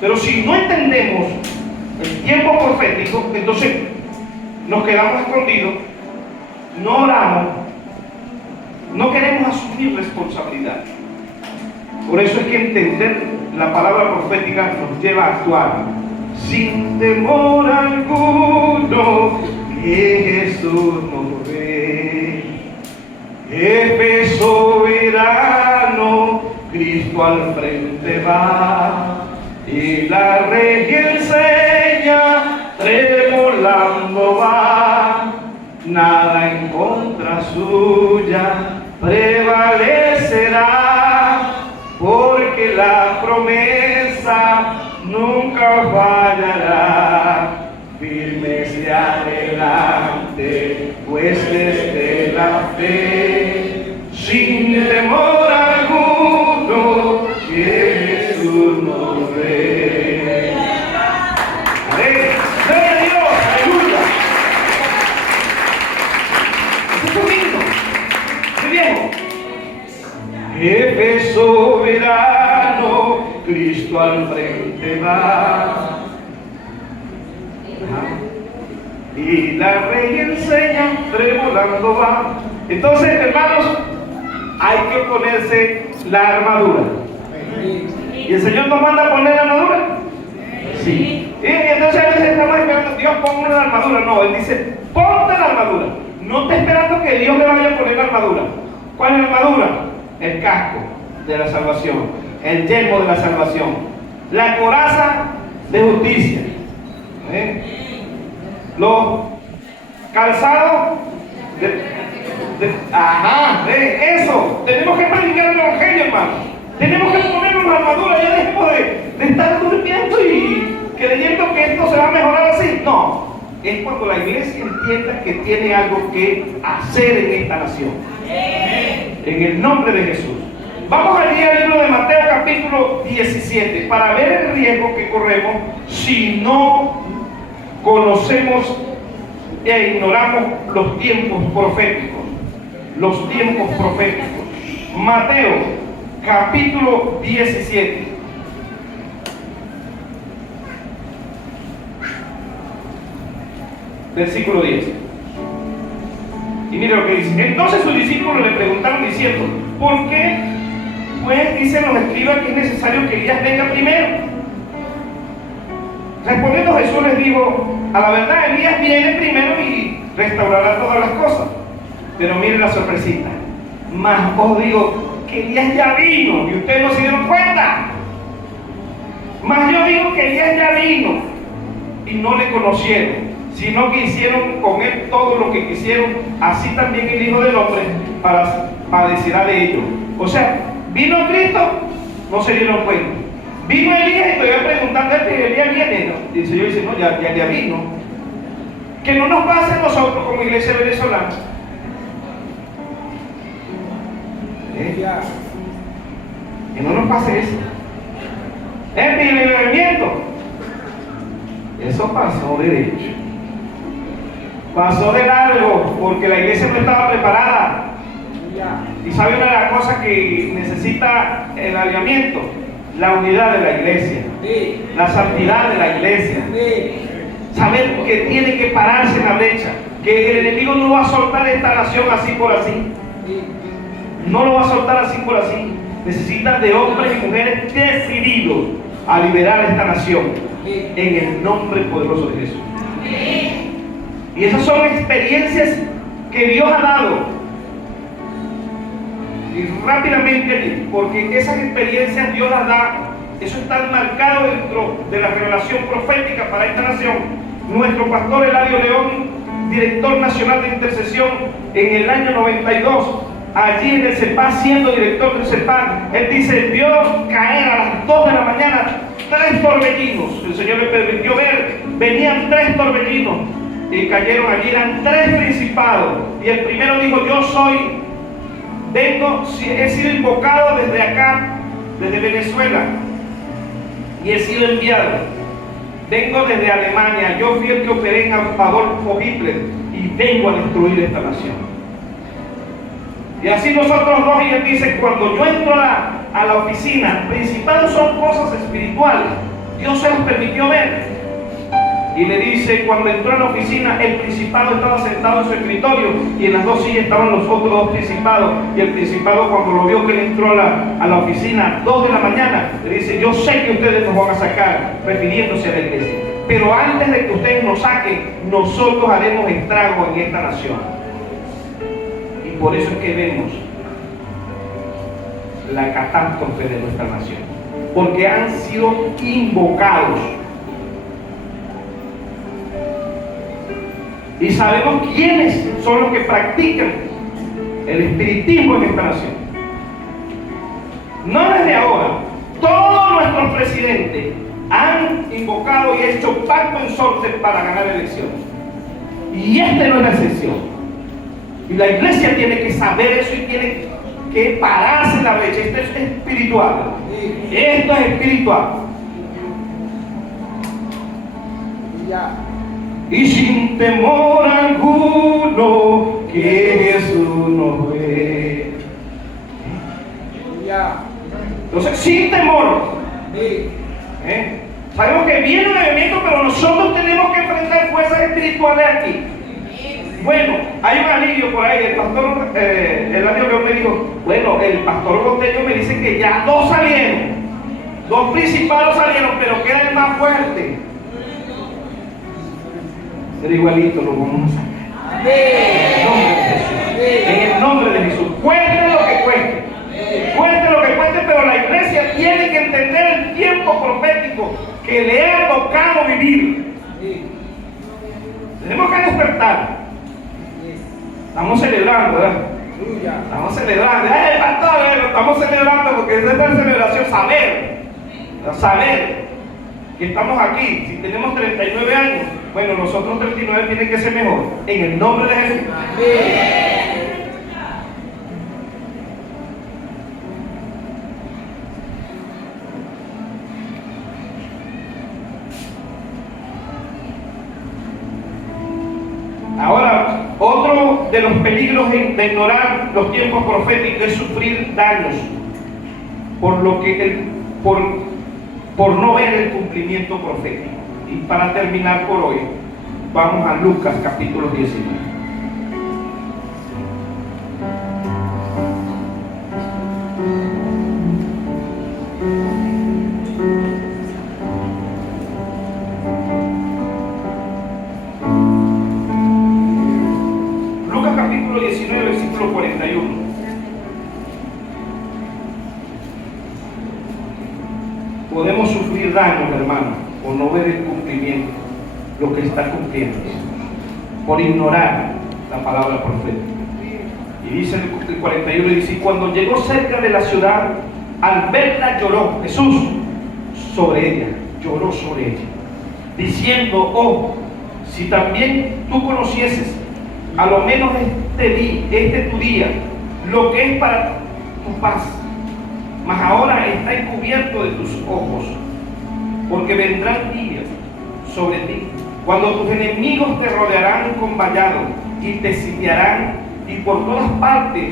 Pero si no entendemos el tiempo profético, entonces nos quedamos escondidos, no oramos, no queremos asumir responsabilidad. Por eso es que entender la palabra profética nos lleva a actuar sin temor alguno, que Jesús nos ve. Jefe soberano, Cristo al frente va, y la regia enseña, tremolando va. Nada en contra suya prevalecerá, porque la promesa nunca fallará. Firme hacia adelante, pues desde la fe, sin temor alguno, que Jesús nos ve. Amén. ¡Gloria a Dios! ¡Aleluya! ¿Eso es lindo? Muy viejo. Jefe soberano, Cristo al frente va, y la rey enseña, tremolando va. Entonces, hermanos, hay que ponerse la armadura. ¿Y el Señor nos manda a poner la armadura? Sí. Y entonces a veces estamos esperando, Dios ponga la armadura. No, Él dice, ponte la armadura. No está esperando que Dios le vaya a poner la armadura. ¿Cuál es la armadura? El casco de la salvación, el yelmo de la salvación, la coraza de justicia, los calzados eso. Tenemos que predicar el evangelio, hermano. Tenemos que ponernos la armadura. Ya dejemos de estar durmiendo y creyendo que esto se va a mejorar así. No, es cuando la iglesia entienda que tiene algo que hacer en esta nación. En el nombre de Jesús. Vamos allí al libro de Mateo capítulo 17 para ver el riesgo que corremos si no conocemos e ignoramos los tiempos proféticos. Los tiempos proféticos. Mateo capítulo 17. Versículo 10. Y mire lo que dice. Entonces sus discípulos le preguntaron diciendo, ¿por qué pues dicen los escribas que es necesario que Elías venga primero? Respondiendo Jesús les dijo, a la verdad Elías viene primero y restaurará todas las cosas. Pero miren la sorpresita. Mas os digo que Elías ya vino y ustedes no se dieron cuenta. Mas yo digo que Elías ya vino y no le conocieron, sino que hicieron con él todo lo que quisieron. Así también el Hijo del Hombre padecerá de ello. O sea, vino Cristo, no se dieron cuenta. Vino Elías y todavía preguntando que Elías viene, ¿no? Y el Señor dice, no, ya vino. Que no nos pase a nosotros como iglesia venezolana. Que no nos pase eso. El movimiento. Eso pasó derecho. Pasó de largo porque la iglesia no estaba preparada. Y sabe una de las cosas que necesita el alineamiento, la unidad de la iglesia, la santidad de la iglesia, saber que tiene que pararse en la brecha, que el enemigo no va a soltar esta nación así por así, no lo va a soltar así por así. Necesita de hombres y mujeres decididos a liberar esta nación en el nombre poderoso de Jesús. Y esas son experiencias que Dios ha dado. Y rápidamente, porque esas experiencias Dios las da, eso está marcado dentro de la revelación profética para esta nación. Nuestro pastor Eladio León, director nacional de intercesión en el año 92, allí en el CEPAC, siendo director del CEPAC, él dice, vio caer a las 2 de la mañana 3 torbellinos. El Señor le permitió ver, venían 3 torbellinos y cayeron allí, eran 3 principados. Y el primero dijo, yo he sido invocado desde acá, desde Venezuela, y he sido enviado. Vengo desde Alemania, yo fui el que operé en Adolfo Hitler y vengo a destruir esta nación. Y así nosotros dos, y él dice, cuando yo entro a la oficina, principales son cosas espirituales. Dios se los permitió ver. Y le dice, cuando entró a la oficina, el principado estaba sentado en su escritorio y en las dos sillas estaban los otros dos principados. Y el principado, cuando lo vio que él entró a la oficina a 2 de la mañana, le dice, yo sé que ustedes nos van a sacar, refiriéndose a la iglesia, pero antes de que ustedes nos saquen, nosotros haremos estrago en esta nación. Y por eso es que vemos la catástrofe de nuestra nación, porque han sido invocados. Y sabemos quiénes son los que practican el espiritismo en esta nación. No desde ahora, todos nuestros presidentes han invocado y hecho pacto en sorte para ganar elecciones. Y este no es la excepción. Y la iglesia tiene que saber eso y tiene que pararse en la brecha. Esto es espiritual. Esto es espiritual. Y sin temor alguno que Jesús nos ve. Entonces, sin temor. Sabemos que viene un evento, pero nosotros tenemos que enfrentar fuerzas espirituales aquí. Bueno, hay un alivio por ahí. El pastor Eladio León me dijo, bueno, el pastor Botello me dice que ya 2 salieron. 2 principados salieron, pero queda el más fuerte. Pero igualito lo vamos a sacar. En el nombre de Jesús. Cueste lo que cueste. Cueste lo que cueste, pero la iglesia tiene que entender el tiempo profético que le ha tocado vivir. Tenemos que despertar. Estamos celebrando, ¿verdad? Estamos celebrando. Pastor, estamos celebrando porque es esta celebración saber que estamos aquí. Si tenemos 39 años, bueno, los otros 39 tienen que ser mejor. En el nombre de Jesús. Ahora, otro de los peligros de ignorar los tiempos proféticos es sufrir daños por no ver el cumplimiento profético. Y para terminar por hoy, vamos a Lucas capítulo 19. Lucas capítulo 19, versículo 41. Podemos sufrir daños, hermanos, por no ver el cumplimiento, lo que está cumpliendo, por ignorar la palabra profética. Y dice el 41, dice, cuando llegó cerca de la ciudad, al verla lloró Jesús sobre ella, lloró sobre ella, diciendo, oh, si también tú conocieses, a lo menos este tu día, lo que es para tu paz, mas ahora está encubierto de tus ojos, porque vendrán días sobre ti, cuando tus enemigos te rodearán con vallado y te sitiarán y por todas partes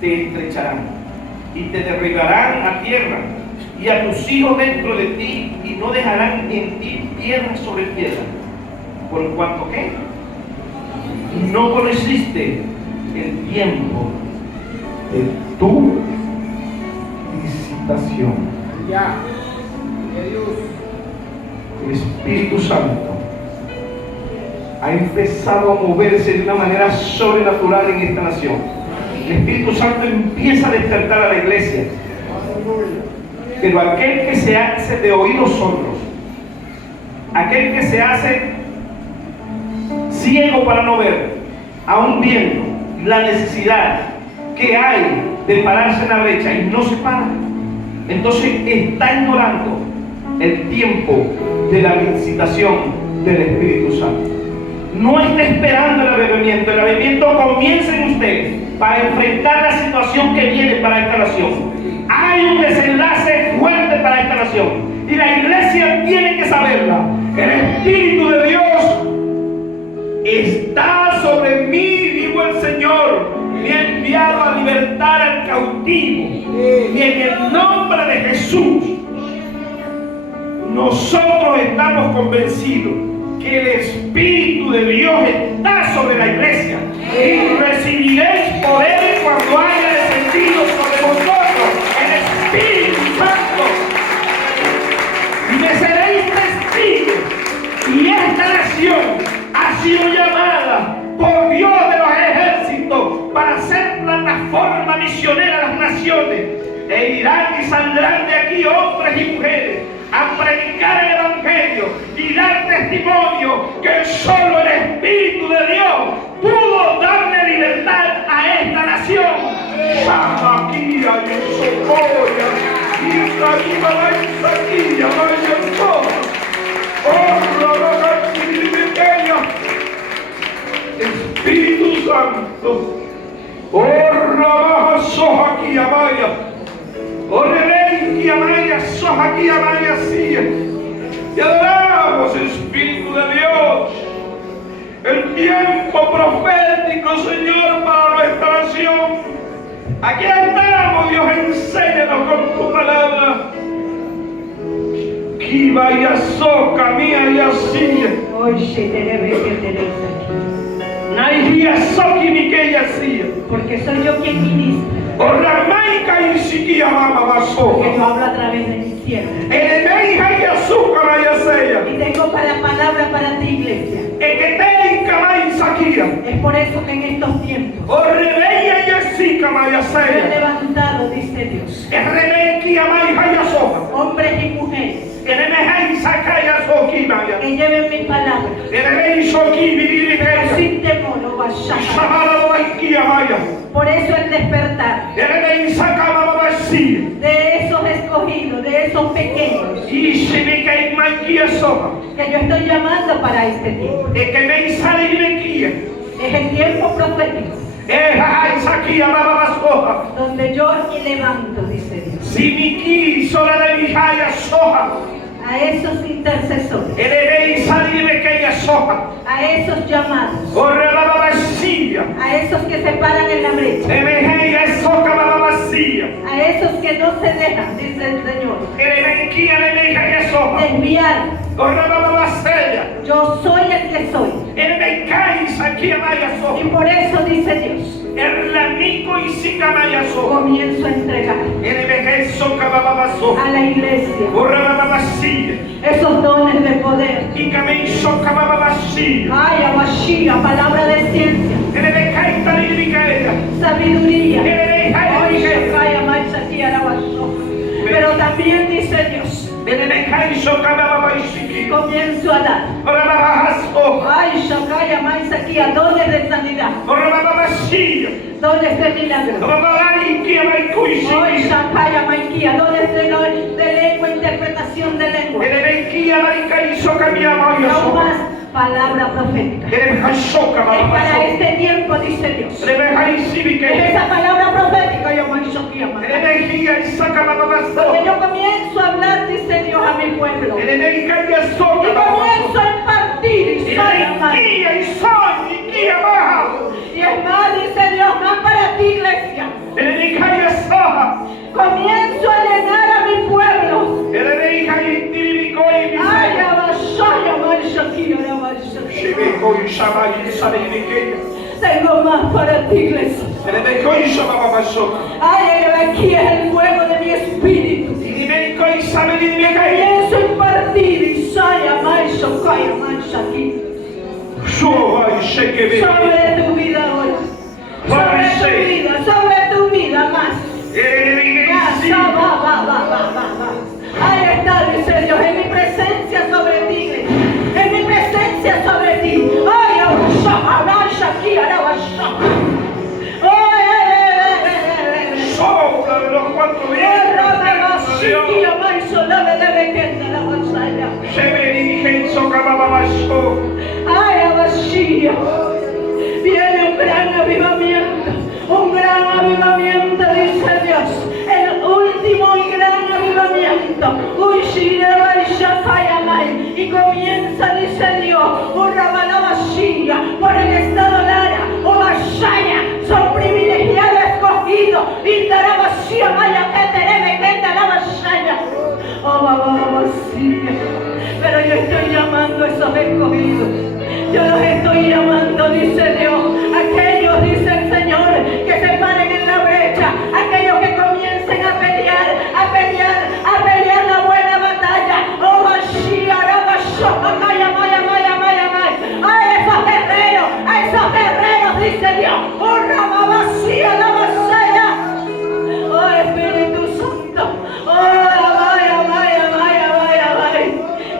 te estrecharán y te derribarán a tierra y a tus hijos dentro de ti y no dejarán en ti piedra sobre piedra, por cuanto que no conociste el tiempo de tu visitación. Ya. El Espíritu Santo ha empezado a moverse de una manera sobrenatural en esta nación. El Espíritu Santo empieza a despertar a la iglesia. Pero aquel que se hace de oídos sordos, aquel que se hace ciego para no ver, aún viendo la necesidad que hay de pararse en la brecha y no se para, entonces está ignorando el tiempo de la visitación del Espíritu Santo. No está esperando el avivamiento comienza en usted para enfrentar la situación que viene para esta nación. Hay un desenlace fuerte para esta nación y la iglesia tiene que saberla. El Espíritu de Dios está sobre mí, dijo el Señor. Me ha enviado a libertar al cautivo y en el nombre de Jesús nosotros estamos convencidos que el Espíritu de Dios está sobre la iglesia. Y recibiréis poder cuando haya descendido sobre vosotros el Espíritu Santo. Y me seréis testigos. Y esta nación ha sido llamada por Dios de los ejércitos para ser plataforma misionera a las naciones. E irán y saldrán de aquí hombres y mujeres a predicar el Evangelio y dar testimonio que solo el Espíritu de Dios pudo darle libertad a esta nación. Samaquía y Socoria y Raíba y Saquilla, vaya todo. Espíritu Santo, soja aquí amaya, amaya, soja aquí amaya, sí. Y adoramos, Espíritu de Dios, el tiempo profético, Señor, para nuestra nación. Aquí estamos, Dios, enséñanos con tu palabra. Kiva y azoka mía y así. Hoy se debe que tenés aquí. Naihia soki mi que y así. Porque soy yo quien ministra. Oramaika y siquia mama baso. Que yo hablo a través de mi siervo. Elemeija y azúcar y asea. Y tengo palabra para ti, iglesia. Eketei kama y saquia. Es por eso que en estos tiempos Orrebeya y así kama y me he asea. levantado, dice Dios, Errebeiki amaiha y asoja. hombres y mujeres Eremeja y saca y azoki maya. que lleven mi palabra Errebei soki viribiteya. sin temor o vaya. Shabala waikia maya. Por eso el despertar Errebei saca mama basi. de esos escogidos, de esos pequeños Y se me cae maikia soja. que yo estoy llamando para este tiempo. Que me sale y me guía. Es el tiempo profético Saquia mama basoja. donde yo levanto, dice Dios, Si mi ki sola de mi jaya soja. a esos intercesores, Errebei sale y me cae soja. a esos llamados, Orre mama basia. a esos que se paran en la brecha, Emeheia soca mama basia. a esos que no se dejan, dice el Señor, Erebenquia me meja soja. desviar. Orre mama basia. Yo soy el que soy. Erebencai saquia maya Y soja. por eso dice Dios, Erlanico y sica maya soja. comienzo a entregar Erebeje soca mama basoja. a la iglesia Orre mama basia. esos dones de poder. Y camei soca mama basia. Ay, Abashia, palabra de ciencia, Erebecai taliricaia. sabiduría. Ay, Shekaya, Maisakia, Arabasho. Pero también dice Dios, Erebecai soca mama baisia. comienzo a dar. Orre mama basoja. Ay, Shakaya, Maisakia, dones de sanidad, Orre mama basia. dones de milagro. Orre mama ikia maikuisi. Ay, Shakaya, Maikia, dones de lengua, interpretación de lengua. Erebenquia marica soca mi amaya No soja. más palabra profética. Erebeja soca Es mama para basoja. este tiempo, dice Dios. Erebeja y Es sibique. esa palabra profética, yo Maishakia, Erebeja y saca mama porque basoja. yo comienzo a hablar, dice Dios, a mi pueblo. Erebeja y Y soca mama comienzo basoja. a impartir y soy amado. Erebeja y son y kia baja. Y es más, dice Dios, más para ti, iglesia. Erebeja y soja. Comienzo a llenar a mi pueblo. Erebeja y tiribico y Ay, misaya. Abashaya, Maishakia, Arabashakia. Shibico y shama y salibique. Tengo más para ti, iglesia. Erebeco y shama mama basoja. Ay, aquí es el fuego de mi espíritu. Erebeco y salibique. Comienzo a impartir y soy a Maishakaya, Maishakia. Suova y sheke Sobre tu vida ahora. Sobre tu vida más. Ahí está, dice Dios, en mi presencia sobre ti, iglesia. En mi presencia sobre ti. Ay, aquí, Sopla de los cuatro vientos. Ay, Abashia. Viene un gran avivamiento, dice Dios, el último y gran avivamiento. Y comienza, dice Dios, por el estado Lara, son privilegiados, escogidos, y Tarabashia, vaya que te debe que te la vaya. Oh, preciosos escogidos. Yo los estoy llamando, dice Dios. Aquellos, dice el Señor, que se paren en la brecha. Aquellos que comiencen a pelear la buena batalla. Oh, Mashiach, a esos guerreros, dice Dios. Oh, Ramabasía, la Masaya. Oh, Espíritu Santo. Oh, vaya.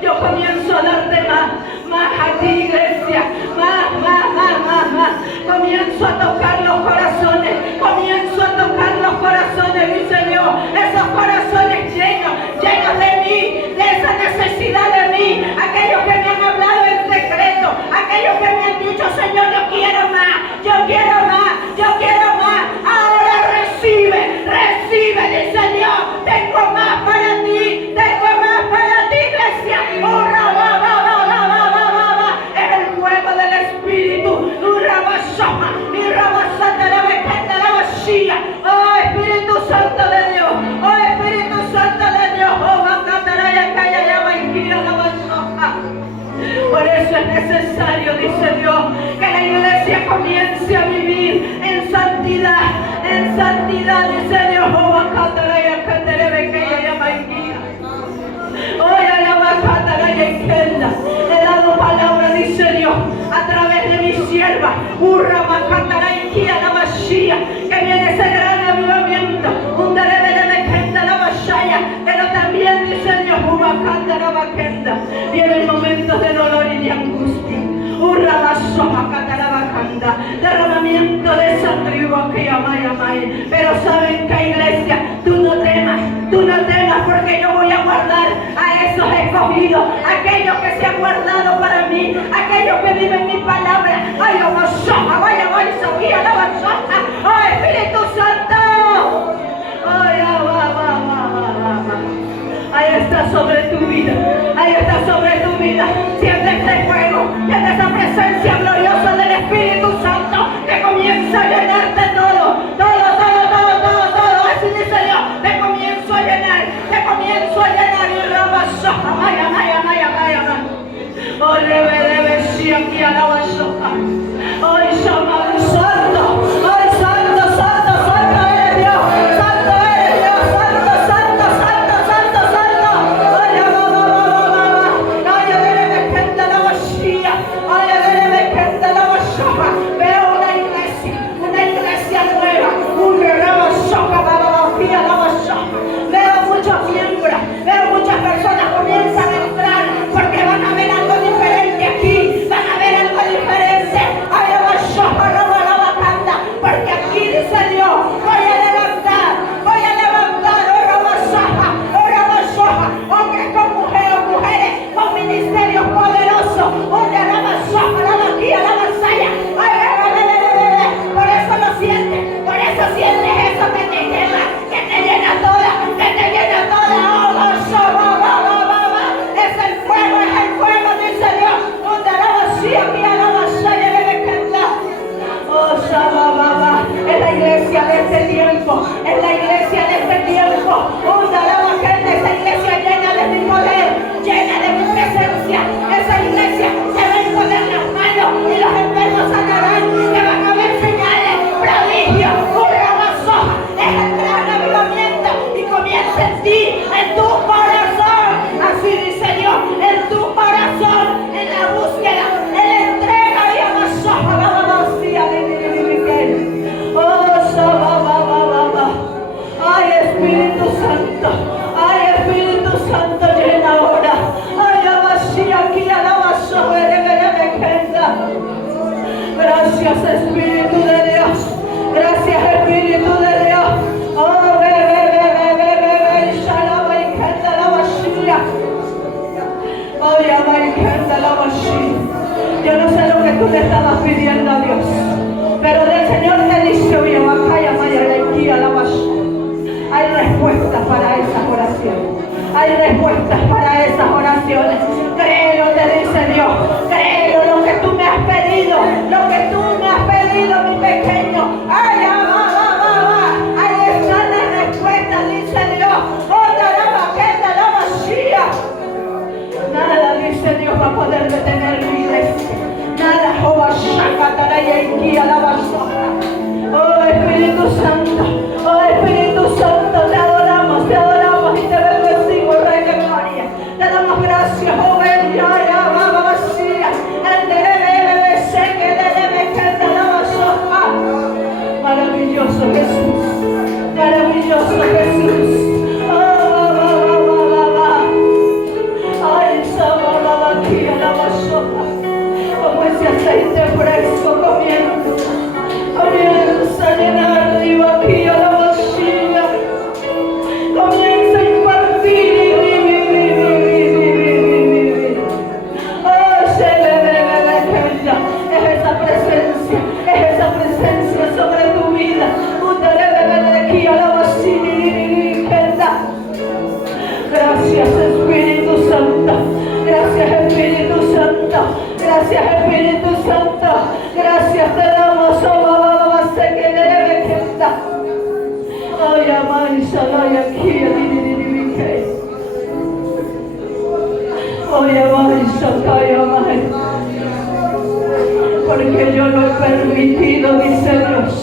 Yo comienzo a darte más a ti, iglesia. Más. Comienzo a tocar los corazones. Dice Dios. Esos corazones llenos de mí, de esa necesidad de mí. Aquellos que me han hablado en secreto. Aquellos que me han dicho, Señor, yo quiero más. Ahora recibe, dice Dios. Tengo más para ti, iglesia. Es el fuego del Espíritu. Oh, Espíritu Santo de Dios. Por eso es necesario, dice Dios, que la iglesia comience a vivir en santidad, dice Dios. He dado palabra, dice Dios, a través de mi sierva, que viene ese gran avivamiento, pero también, dice Dios, viene el momento de dolor y de angustia. Derramamiento de esa tribu que amai. Pero saben que, iglesia, tú no temas, porque yo voy a guardar a esos escogidos, aquellos que se han guardado para mí, aquellos que viven mi palabra. Ay, oh, Espíritu Santo. Ay, ahí está sobre tu vida. Siente este fuego, siente esa presencia gloriosa del Espíritu Santo que comienza a llenarte todo. Así dice Dios, te comienzo a llenar. Y rabasoja, maya. Oh, rebe, si aquí alaba soja. Hoy somos santo eres Dios. Veo muchas personas comienzan a entrar porque van a ver algo diferente aquí, porque aquí dice Dios, voy a levantar, hombres con mujeres con ministerios poderosos, por eso lo sientes, eso que te llena toda. Es el fuego, dice Dios. Es la iglesia de este tiempo. Esa iglesia llena de mi poder, llena de mi presencia. Esa iglesia se va a imponer las manos y los enfermos sanarán. Que van a haber señales, prodigios, es el gran avivamiento y comienza en ti, en tu corazón. Así dice Dios, en tu corazón, en la búsqueda, en la entrega y ay, Espíritu Santo, llena ahora. Ay, aquí gracias, Espíritu de Dios. Oh, yo no sé lo que tú le estabas pidiendo a Dios, pero el Señor te dice, oye, hay respuestas para esas oraciones. Créelo, te dice Dios. Créelo, lo que tú me has pedido, mi pequeño. Ahí está la respuesta, dice Dios. Nada, dice Dios, va a poder detener Santo. Oh Espíritu Santo, te adoramos y te bendecimos, Rey de Gloria. Te damos gracias, oh Bella, ya va vacía. El de sé que debe que te damos sopa. Maravilloso Jesús, maravilloso Jesús. Ay, Sabana aquí a la sopa. Como ese aceite fresco comienza a llenar arriba aquí a la vacía, comienza a impartir es esa presencia sobre tu vida. Aquí a la vacía. Gracias Espíritu Santo, gracias Espíritu Santo, gracias Espíritu Santo, gracias te damos, oh mamá, sé que debe quedar. Ay, amai, salai aquí, ay, amai, salai, amai. Porque yo lo he permitido, dice Dios.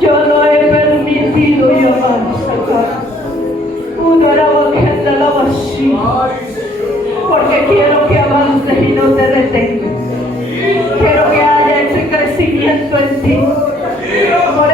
Yo lo he permitido, y amai, salai. Porque quiero que avances y no te detengas. Quiero que haya ese crecimiento en ti. Por